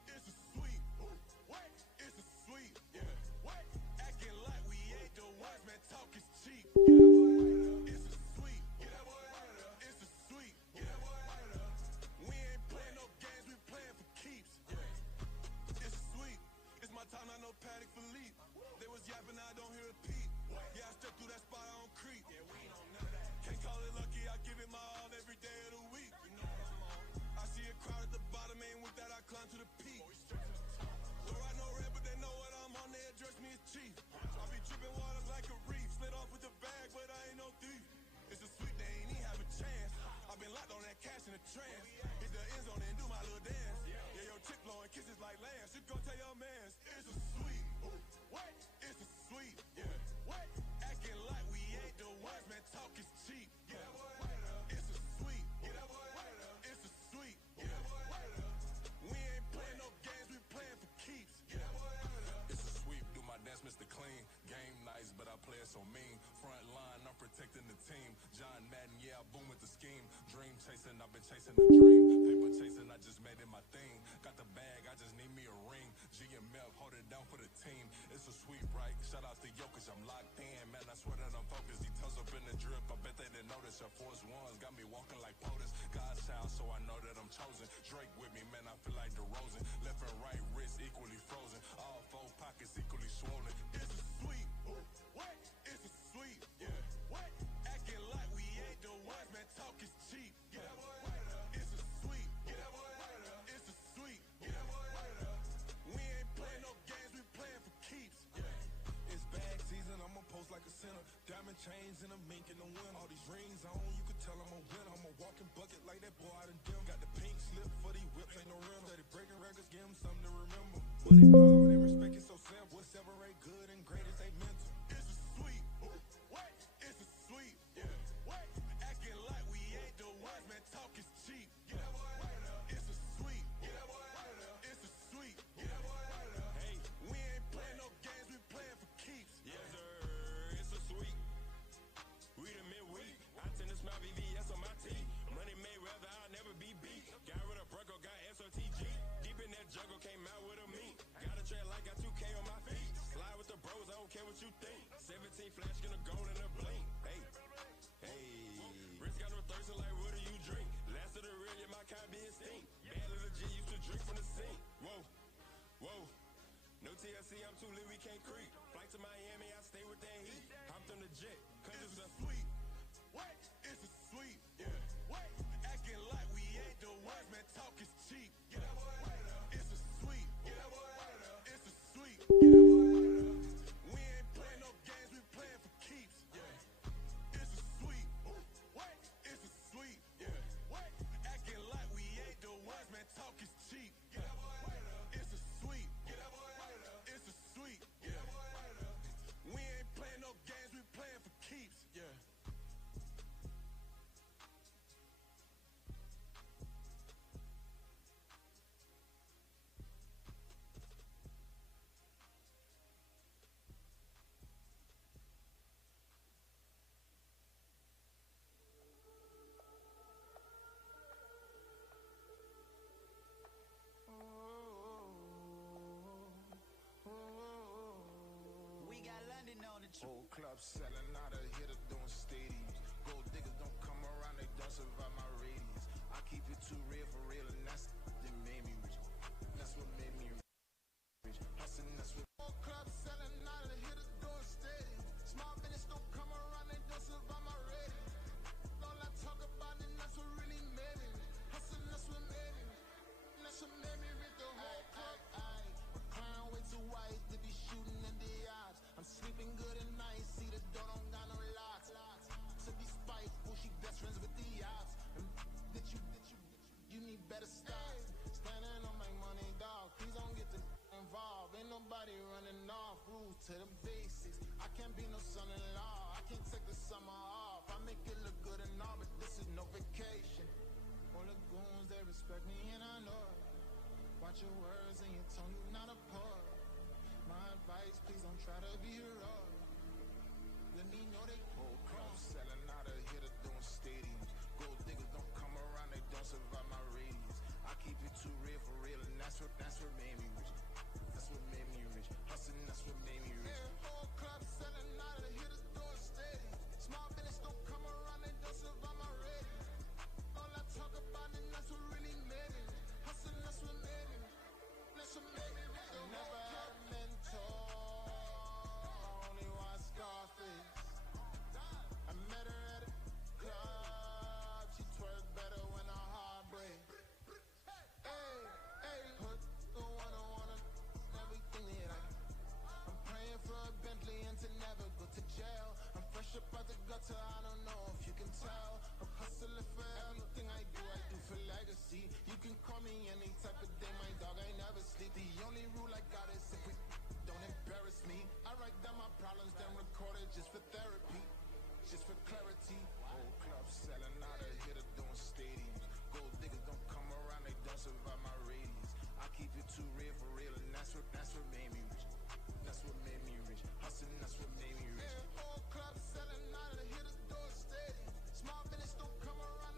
It's a sweet, what? It's a sweet, yeah. What? Acting like we ain't the ones, man. Talk is cheap. It's a sweet, it's a sweet, we ain't playing no games, we playing for keeps. It's sweet, it's my time, I know Paddock for leap. They was yapping, I don't hear a peep. Yeah, I stepped through that spot, I don't creep. Yeah, we ain't on none of that. Can't call it lucky, I give it my all every day of the week. You know what I'm on. I see a crowd at the bottom, ain't with that, I climb to the peak. Though I know red, but they know what I'm on, they address me as chief. I be dripping waters like a reef, slid off with the bag, but I ain't no thief. It's a sweet, they ain't even have a chance. I've been locked on that cash in a trance. Hit the end zone and do my little dance. Yeah, your chick blowing kisses like lambs. You go tell your mans, it's a sweet. What? It's a sweet. Yeah. What? Acting like we ain't the ones, man. Talk is cheap. Yeah. It's a sweet. It's a sweet. Yeah. We ain't playing no games, we playing for keeps. Yeah. It's a sweep. Do my dance, Mr. Clean. Game nice, but I play it so mean. Front line, I'm protecting the team. John Madden, yeah, I boom with the scheme. Dream chasing, I've been chasing the dream. Paper chasing, I just made it my thing. Got the bag, I just need me a ring. GMF, hold it down for the team. It's a sweet right. Shout out to Jokic, I'm locked in. Man, I swear that I'm focused. He tells up in the drip. I bet they didn't notice. Your force ones got me walking like POTUS. God's child, so I know that I'm chosen. Drake with me, man, I feel like DeRozan. Left and right wrist equally frozen. All four pockets equally swollen. It's a sweet. What? It's a sweet. Yeah. What? Acting like we ain't the ones, man. Talk is cheap. Yeah. It's a sweet. Yeah. It's a sweet. Yeah. We ain't playing no games, we playing for keeps. Yeah. It's bag season, I'ma post like a sinner. Diamond chains and a mink in the wind. All these rings on, you can tell I'm a winner. I'm a walking bucket like that boy out in dim. Got the pink slip for these whips, ain't no rental. Steady breaking records, give them something to remember. Money power, they respect it so simple. What separate good and great is they mental. It's a sweet. What? It's a sweet. Yeah. What? Acting like we ain't the ones, man. Talk is cheap. Yeah. It's a sweet. Yeah. It's a sweet. Yeah. Hey, we ain't playing no games, we playing for keeps. Yes, sir. It's a sweet. We the midweek. I tend to smile VVS on my teeth. Money made rather I'll never be beat. Got rid of Bronco, got SOTG. Deep in that jungle, came out with a meat. Got a trail like got 2K on my feet. Slide with the bros, I don't care what you think. 17 flash, gonna go in a blink. Hey, hey. Wrist got no thirst, like what do you drink? Last of the real, yeah, my kind be instinct. Bad little G used to drink from the sink. Whoa, whoa. No TLC, I'm too lit, we can't creep. Flight to Miami, I stay with that heat. Hopped on the jet, cause it's a sweet. What? It's a sweet. Yeah. What? Acting like we ain't the ones, man. Talk is cheap. Yeah. It's a sweet. Yeah. It's a sweet. Yeah. We ain't playing no games, we playing for keeps. Yeah. It's a sweet. What? It's a sweet. Yeah. What? Acting like we ain't the ones, man. Talk is cheap. Yeah. It's a sweet. It's a sweet. Yeah. We ain't playing no games, we playing for keeps. Yeah. We got London on the Whole club selling out of here to doing stadiums. Gold diggers don't come around, they don't survive my radius. I keep it too real for real, and that's that made me rich. That's what made me rich. Hustling, that's what. Whole club selling out of here to doing stadiums. Small business don't come around, they don't survive my radius. All I talk about, and that's what really made me rich. Hustling, that's what made me rich. That's what made me rich. The whole club. My crown way too white to be shooting in the odds. I'm sleeping good at night, see the door don't got no locks. To be spiteful, she best friends with the odds. That you need better stocks. Standing on my money, dog. Please don't get involved. Ain't nobody running off. Rules to the basics. I can't be no son-in-law. I can't take the summer off. I make it look good and all, but this is no vacation. All the goons, they respect me and I know it. Watch your words and your tongue, you not a poet. My advice, please don't try to be heroic. Let me know they whole club selling out of here to doing stadiums. Gold diggers don't come around, they don't survive my radius. I keep it too real for real, and that's what made me rich. That's what made me rich. Hustling, that's what made me rich. Yeah, whole club selling out of here to doing stadiums. Small business don't come around, they don't survive my radius. All I talk about, and that's what really made me rich. Hustling, that's what made me rich. That's what made me rich. I never had a mentor. Only one Scarface. I met her at a club. She twerk better when her heart break. Hey, hey, put the one everything that I'm praying for a Bentley and to never go to jail. I'm fresh up out the gutter, I don't know if you can tell. I'm hustling for everything I do for legacy. You can call me any type of day, my dog, I never sleep. The only rule I got is if we don't embarrass me. I write down my problems, then record it just for therapy, just for clarity. Whole club selling out of here to doing stadiums. Gold diggers don't come around, they don't survive my radius. I keep it too real for real, and that's what made me rich. That's what made me rich. Hustling, that's what made me rich. Yeah, whole club selling out of here to doing stadiums. Small business don't come around.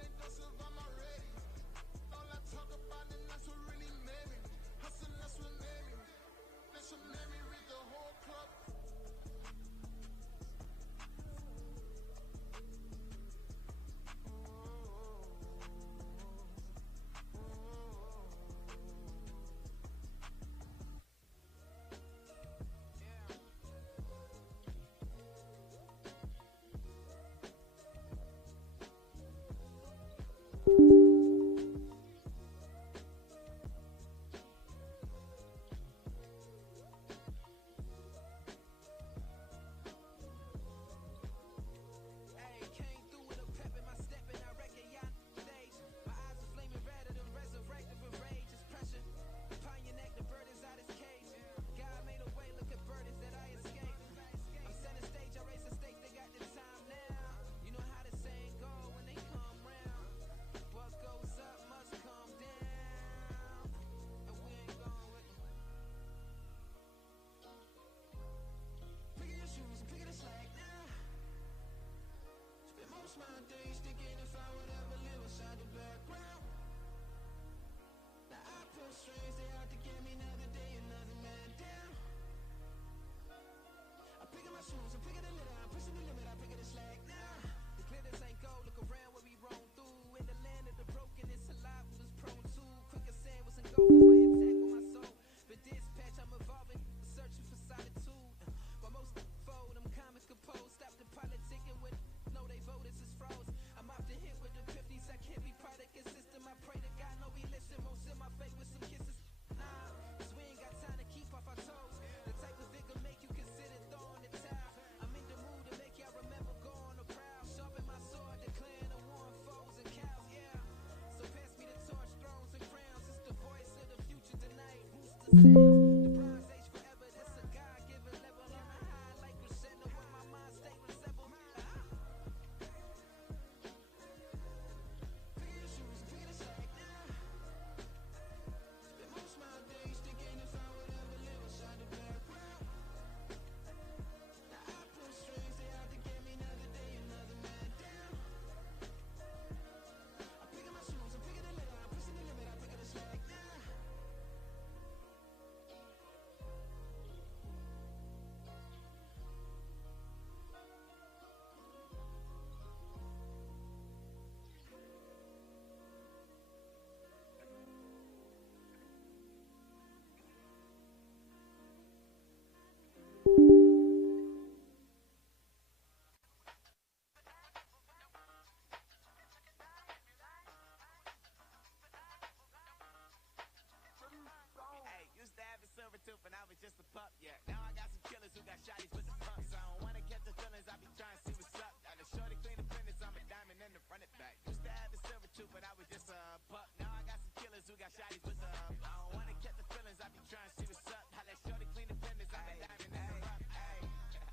When I was just a pup, yeah. Now I got some killers who got shotties with the pumps. I don't wanna catch the feelings, I be trying to see what's up. Got a shorty clean the fitness, I'm a diamond and the run it back. Used to have a silver tooth, but I was just a pup. Now I got some killers who got shotties with the I don't wanna catch the feelings, I be trying to see what's up. How that shorty clean the fitness, I'm a diamond and the run.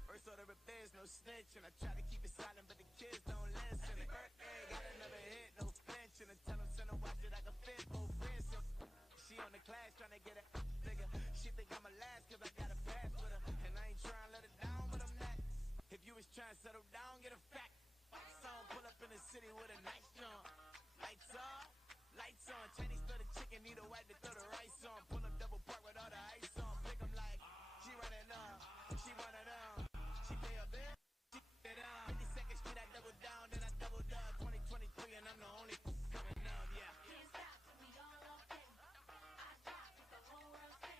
First order of biz, no snitch, and I try to keep it silent, but the kids don't listen. The birthday got another hit, no flinch, and I tell them send her watch it like a fit, both friends. She on the class trying to get it. She think I'm a last cause I got a pass with her. And I ain't trying to let her down, but I'm not. If you was trying to settle down, get a fact. Song pull up in the city with a nice jump. Lights off, lights on. Chinese throw the chicken, need a wipe to throw the rice on. Pull up double park with all the ice on. Pick 'em like, she running up, she running up. She pay a bill, she pay it up. 52nd Street, I double down, then I doubled up. 2023 and I'm the only coming up, yeah. Can't stop till we all okay. I drop with the whole world sing.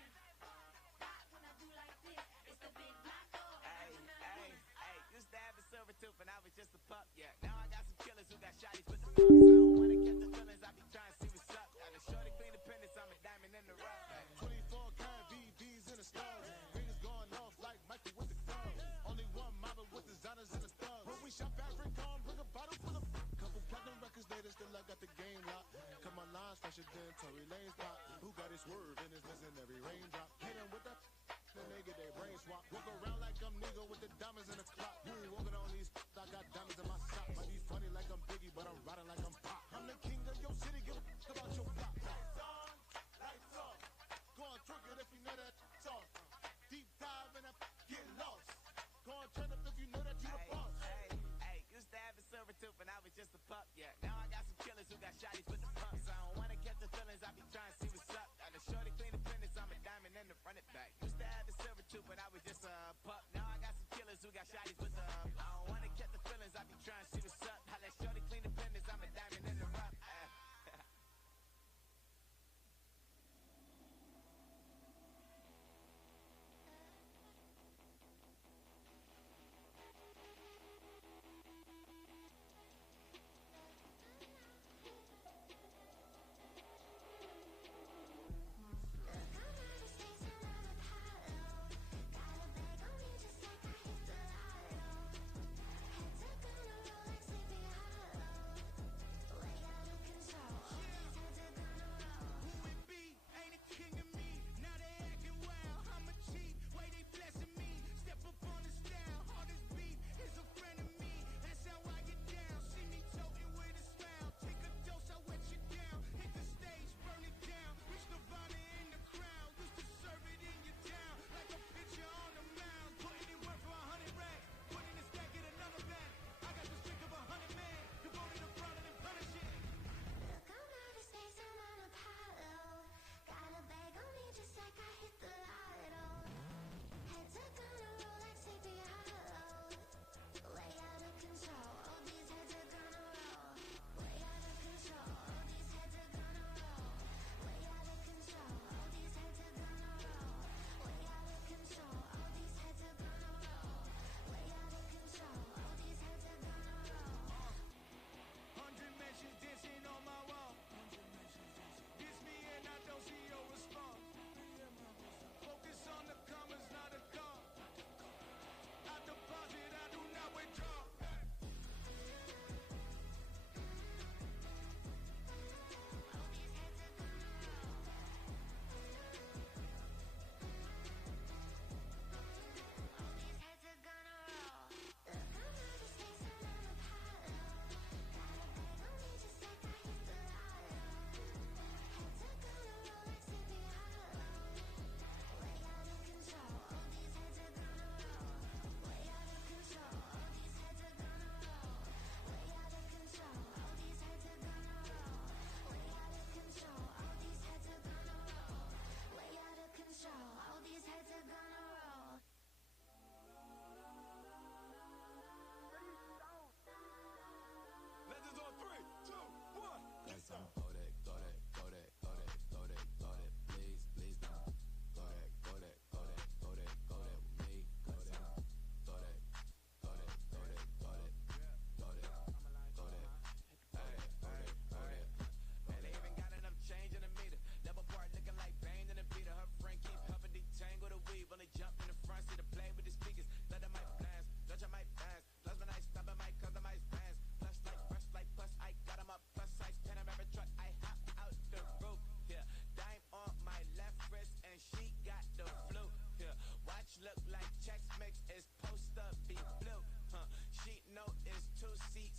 When I do like this, it's the big black door. Used to have a silver tooth when I was just a pup, yeah. Now I got some killers who got shotties with the pumps. I don't wanna catch the feelings, I be trying to see what's up. Got a shorty clean the pendants, I'm a diamond in the rough. 24 karat VVs in the stars. Fingers going off like Michael with the clubs. Only one mobbing with designers in the thugs. When we shop fabric on, bring a bottle full of couple platinum records later, still I got the game locked. Cut my lines fresher than Tory Lane's pop. Who got his swerve and is missing every raindrop? Hit him with that, then they get their brain swap. Walk around like I'm nigga with the diamonds in the clock. You ain't walking on these, I got diamonds in my sock. Might be funny like I'm Biggie, but I'm riding like I'm Pop. I'm the king of your city, give a about your block. Lights on, lights off. Go on, twerk it if you know that song. Deep dive and get lost. Go on, turn up if you know that you the boss. Used to have a silver tooth when I was just a pup, yeah. Now I got some killers who got shotties with the pumps. I don't wanna catch the feelings, I be trying to see what's up. Got a shorty clean the fitness, I'm a diamond and the run it back. Used to have a silver tooth when I was just a pup. Now I got some killers who got shotties with the I don't wanna catch the feelings, I be trying to see what's up. How that shorty clean the fitness, I'm a diamond in the rough.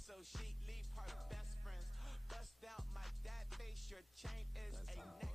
so chic, leave her best friends. Bust out my dad face, your chain is a neck.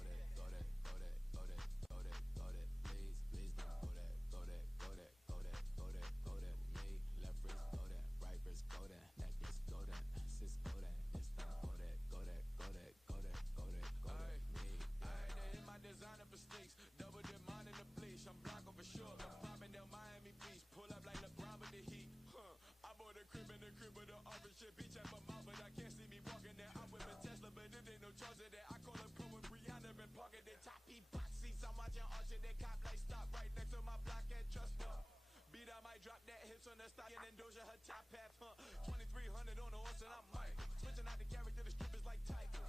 Drop that hips on the stallion and Doja her top half, 2300 on the horse and I'm Mike. Switching out the carry to the strippers like Tigers.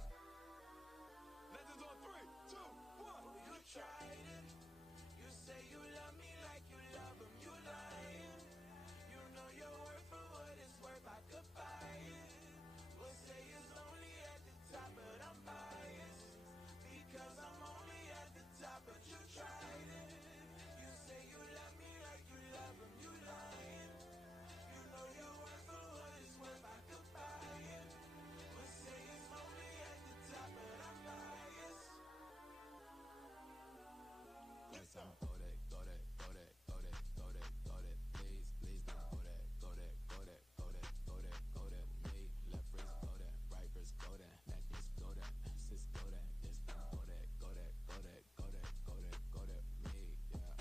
Legends on 3, 2, 1. You tried it. You say you love me like you love him. You lying. You know your worth for what it's worth. I could buy it. We'll say it's only at the top, but I'm biased because I'm only at the top. But you tried it. You say you love me like you love him. You lying. You know your worth for what it's worth. I could buy it. We'll say it's only at the top, but I'm biased. Listen, go that, go that, go that, go that, go that, go that, please, please don't go that, go that, go that, go that, go that, go that, me, left wrist, go that, right wrist, go that, necklace, go that, sis, go that, this time, go that, go that, go that, go that, go that, go that, me, yeah.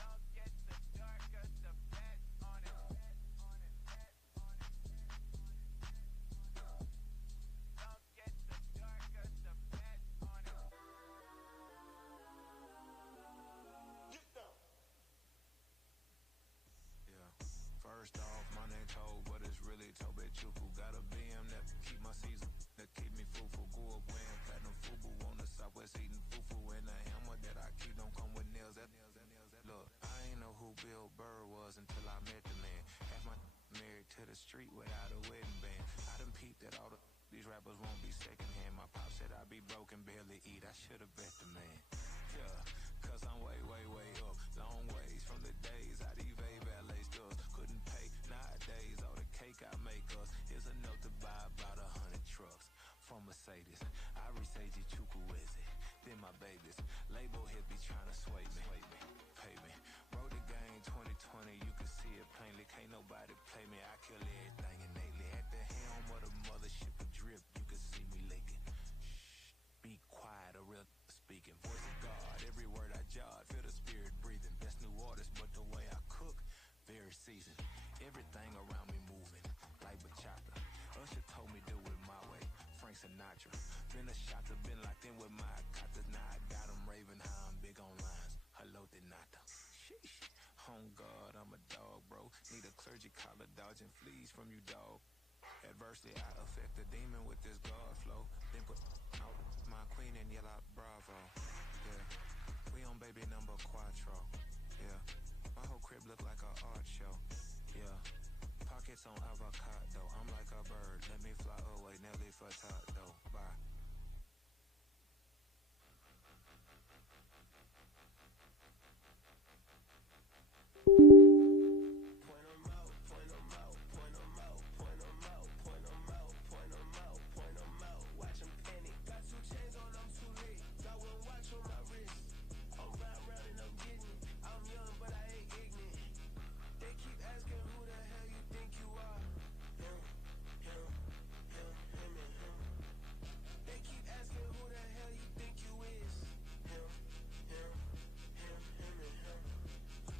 Don't get the darker, the bet on it. Don't get the darker, the bet on it. Get down. Yeah. First off, my name Toad, but it's really Tobe Chuku. Got a BM that keep my season, that keep me fruitful. Grew up wearing platinum fubu on the southwest, eating fufu. And the hammer that I keep don't come with nails. Look, I ain't know who Bill Burr was until I met the man. Half my married to the street without a wedding band. I done peeped that all these rappers won't be secondhand. My pop said I'd be broke and barely eat. I should've bet the man. Yeah, cause I'm way, way, way up. Long ways from the days I eBay valet stores. Couldn't pay nowadays. All the cake I make us is enough to buy about 100 trucks. From Mercedes, I resage Chukwueze. Then my babies, label hit be trying to sway me. Pay me. Wrote the game 2020, you can see it plainly. Can't nobody play me. I kill everything innately. At the helm of the mothership and drip, you can see me leaking. Shh, be quiet, a real speaking. Voice of God, every word I jot, feel the spirit breathing. Best new artist, but the way I cook, very seasoned. Everything around me moving, like bachata. Usher told me do it my way, Frank Sinatra. Been a shot to been locked in with my katas. Now I got them raving how I'm big on lines. Hello, de nata. Sheesh. On God, I'm a dog, bro. Need a clergy collar, dodging fleas from you, dog. Adversely, I affect the demon with this God flow. Then put out my queen and yell out bravo. Yeah, we on baby number quattro. Yeah, my whole crib look like an art show. Yeah, pockets on avocado. I'm like a bird. Let me fly away, Nelly Furtado. Bye. Point 'em out, point 'em out, point 'em out, point 'em out, point 'em out, point 'em out, point 'em out. Watch 'em panic. Got 2 chains on, I'm too late. Got 1 watch on my wrist. I'm round and I'm getting it. I'm young, but I ain't ignorant. They keep asking who the hell you think you are. Him, him, him, him, and him. They keep asking who the hell you think you is. Him, him, him, him, and him.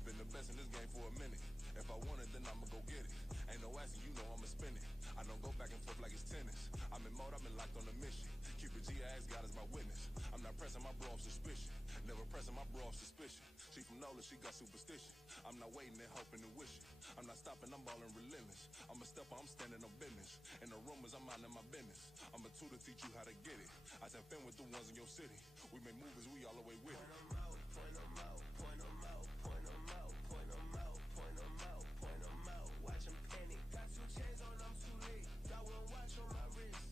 Been the best in this game for a minute. If I want it, then I'ma go get it. Ain't no asking, you know I'ma spin it. I don't go back and forth like it's tennis. I'm in mode, I've been locked on a mission. Cupid G, I ask God as my witness. I'm not pressing my bro off suspicion. Never pressing my bro off suspicion. She from Nola, she got superstition. I'm not waiting and hoping and wishing. I'm not stopping, I'm balling relentless. I'm a stepper, I'm standing on business. In the rumors, I'm out in my business. I'm a tutor, teach you how to get it. I tap in with the ones in your city. We make movies, we all the way with it. Point 'em out, point 'em out, point 'em out, point 'em out, point 'em out, point 'em out, point 'em out. Watch 'em panic. Got 2 chains on, I'm too late. Got 1 watch on my wrist.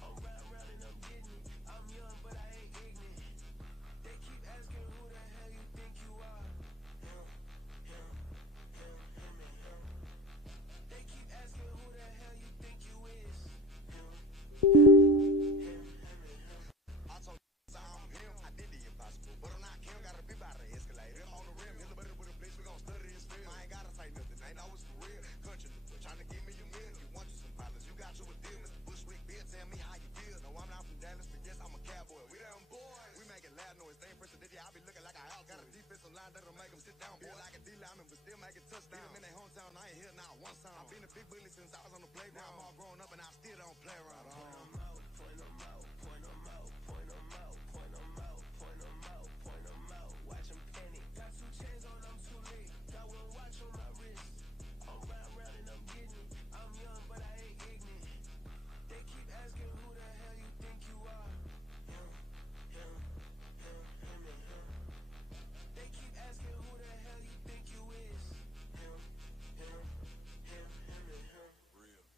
I'm round and I'm getting it. I'm young, but I ain't ignorant. They keep asking who the hell you think you are. Him, him, him, him, and him. They keep asking who the hell you Big bully since I was on the playground. Now I'm all grown up and I still don't play around. Point them out, point them out, point them out, point them out, point them out, point them out. Watch them panic. Got 2 chains on, I'm too late. Got 1 watch on my wrist. I'm round and I'm getting it. I'm young, but I ain't ignorant. They keep asking who the hell you think you are. Him, him, him, him, and him. They keep asking who the hell you think you is. Him, him, him, him, and him. Real.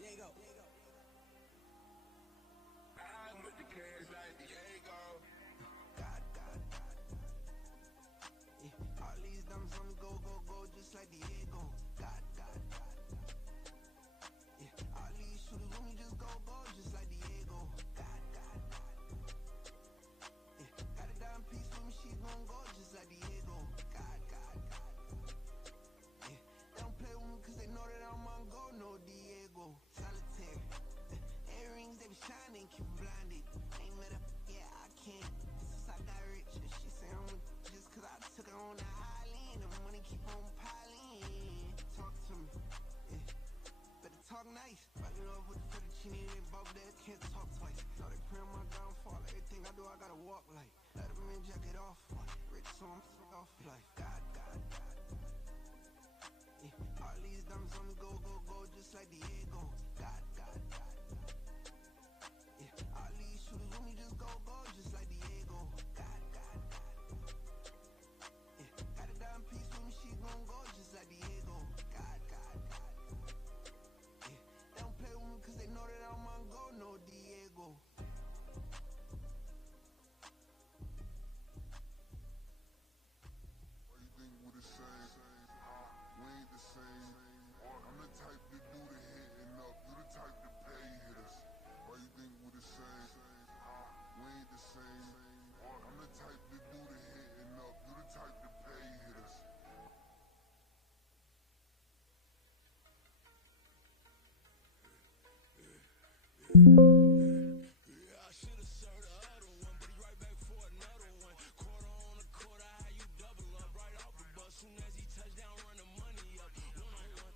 There you go. I'm with the cash like Diego. God. Yeah, all these diamonds on me go, just like Diego. God. Yeah, all these shooters on me just go, just like Diego. God. Yeah, got a dime piece with me, she gon' go just like Diego. God. Yeah, they don't play with me cause they know that I'm on go, no Diego. Solitaire. Earrings, they be shining, keep blinded. Ain't met up, yeah, I can't. Since I got rich, she say I'm just cause I took her on the island. The money keep on piling. Talk to me, yeah. Better talk nice. Fucking up with the fettuccine, they both dead, can't talk twice. Know they pray on my downfall, everything I do, I gotta walk like. Let them in, jacket off. Rich, so I'm off like. God. Yeah, all these diamonds on me go, just like Diego. God. Yeah, all these shooters on me just go, just like Diego. God. Yeah, got a dime piece with me, she gon' go just like Diego. God. Yeah, they don't play with me cause they know that I'm on go, no Diego. Why you think we the same? We ain't the same. I'm the type to do the hitting up. You the type to pay hitters. Why you think we the same? We ain't the same. I'm the type to do the hitting up. You the type to pay hitters. Yeah, I should've served the other one, but he right back for another one. Quarter on the quarter, how you double up right off the bus. Soon as he touch down, run the money up. 1-on-1.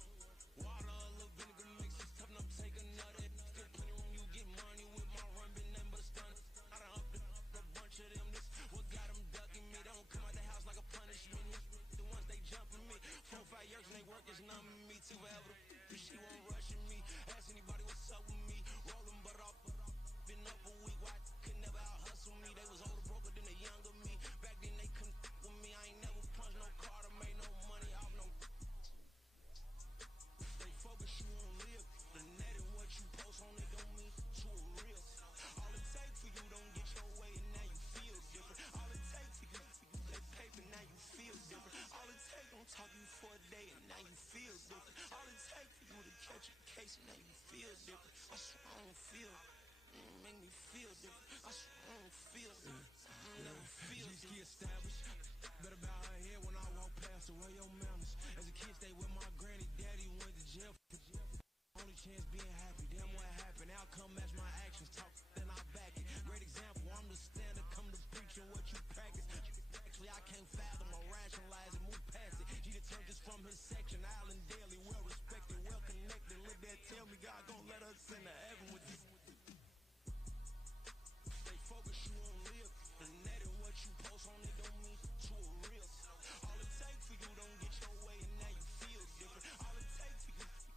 Water, a little vinegar mix, it's tough enough, take another. Still plenty room, you get money with my run, been nothing but a stun. I done upped a bunch of them, this what got them ducking me. They don't come out the house like a punishment. The ones they jumping me. 4-5 years and they work is numbing me. Too forever, she won't rushing me. Ask anybody what's up with me. Rolling but off. Been up a week, why could never out hustle me? They was older, broker than the younger me. Back then they couldn't with me. I ain't never punched no card or made no money off no. They focus you on live. The net and what you post on it don't mean you a real. All it takes for you don't get your way and now you feel different. All it takes for you that paper, now you feel different. All it takes don't talk you for a day and now you feel different. All it takes for you to catch a case and now you feel different. I swear I don't feel. Make me feel different. I swear I don't feel different. I never feel different. Established. Better bow her head when I walk past her. Where your manners? As a kid, stay with my granny. Daddy went to jail. Only chance being happy. Damn what happened. Outcome match my actions. Talk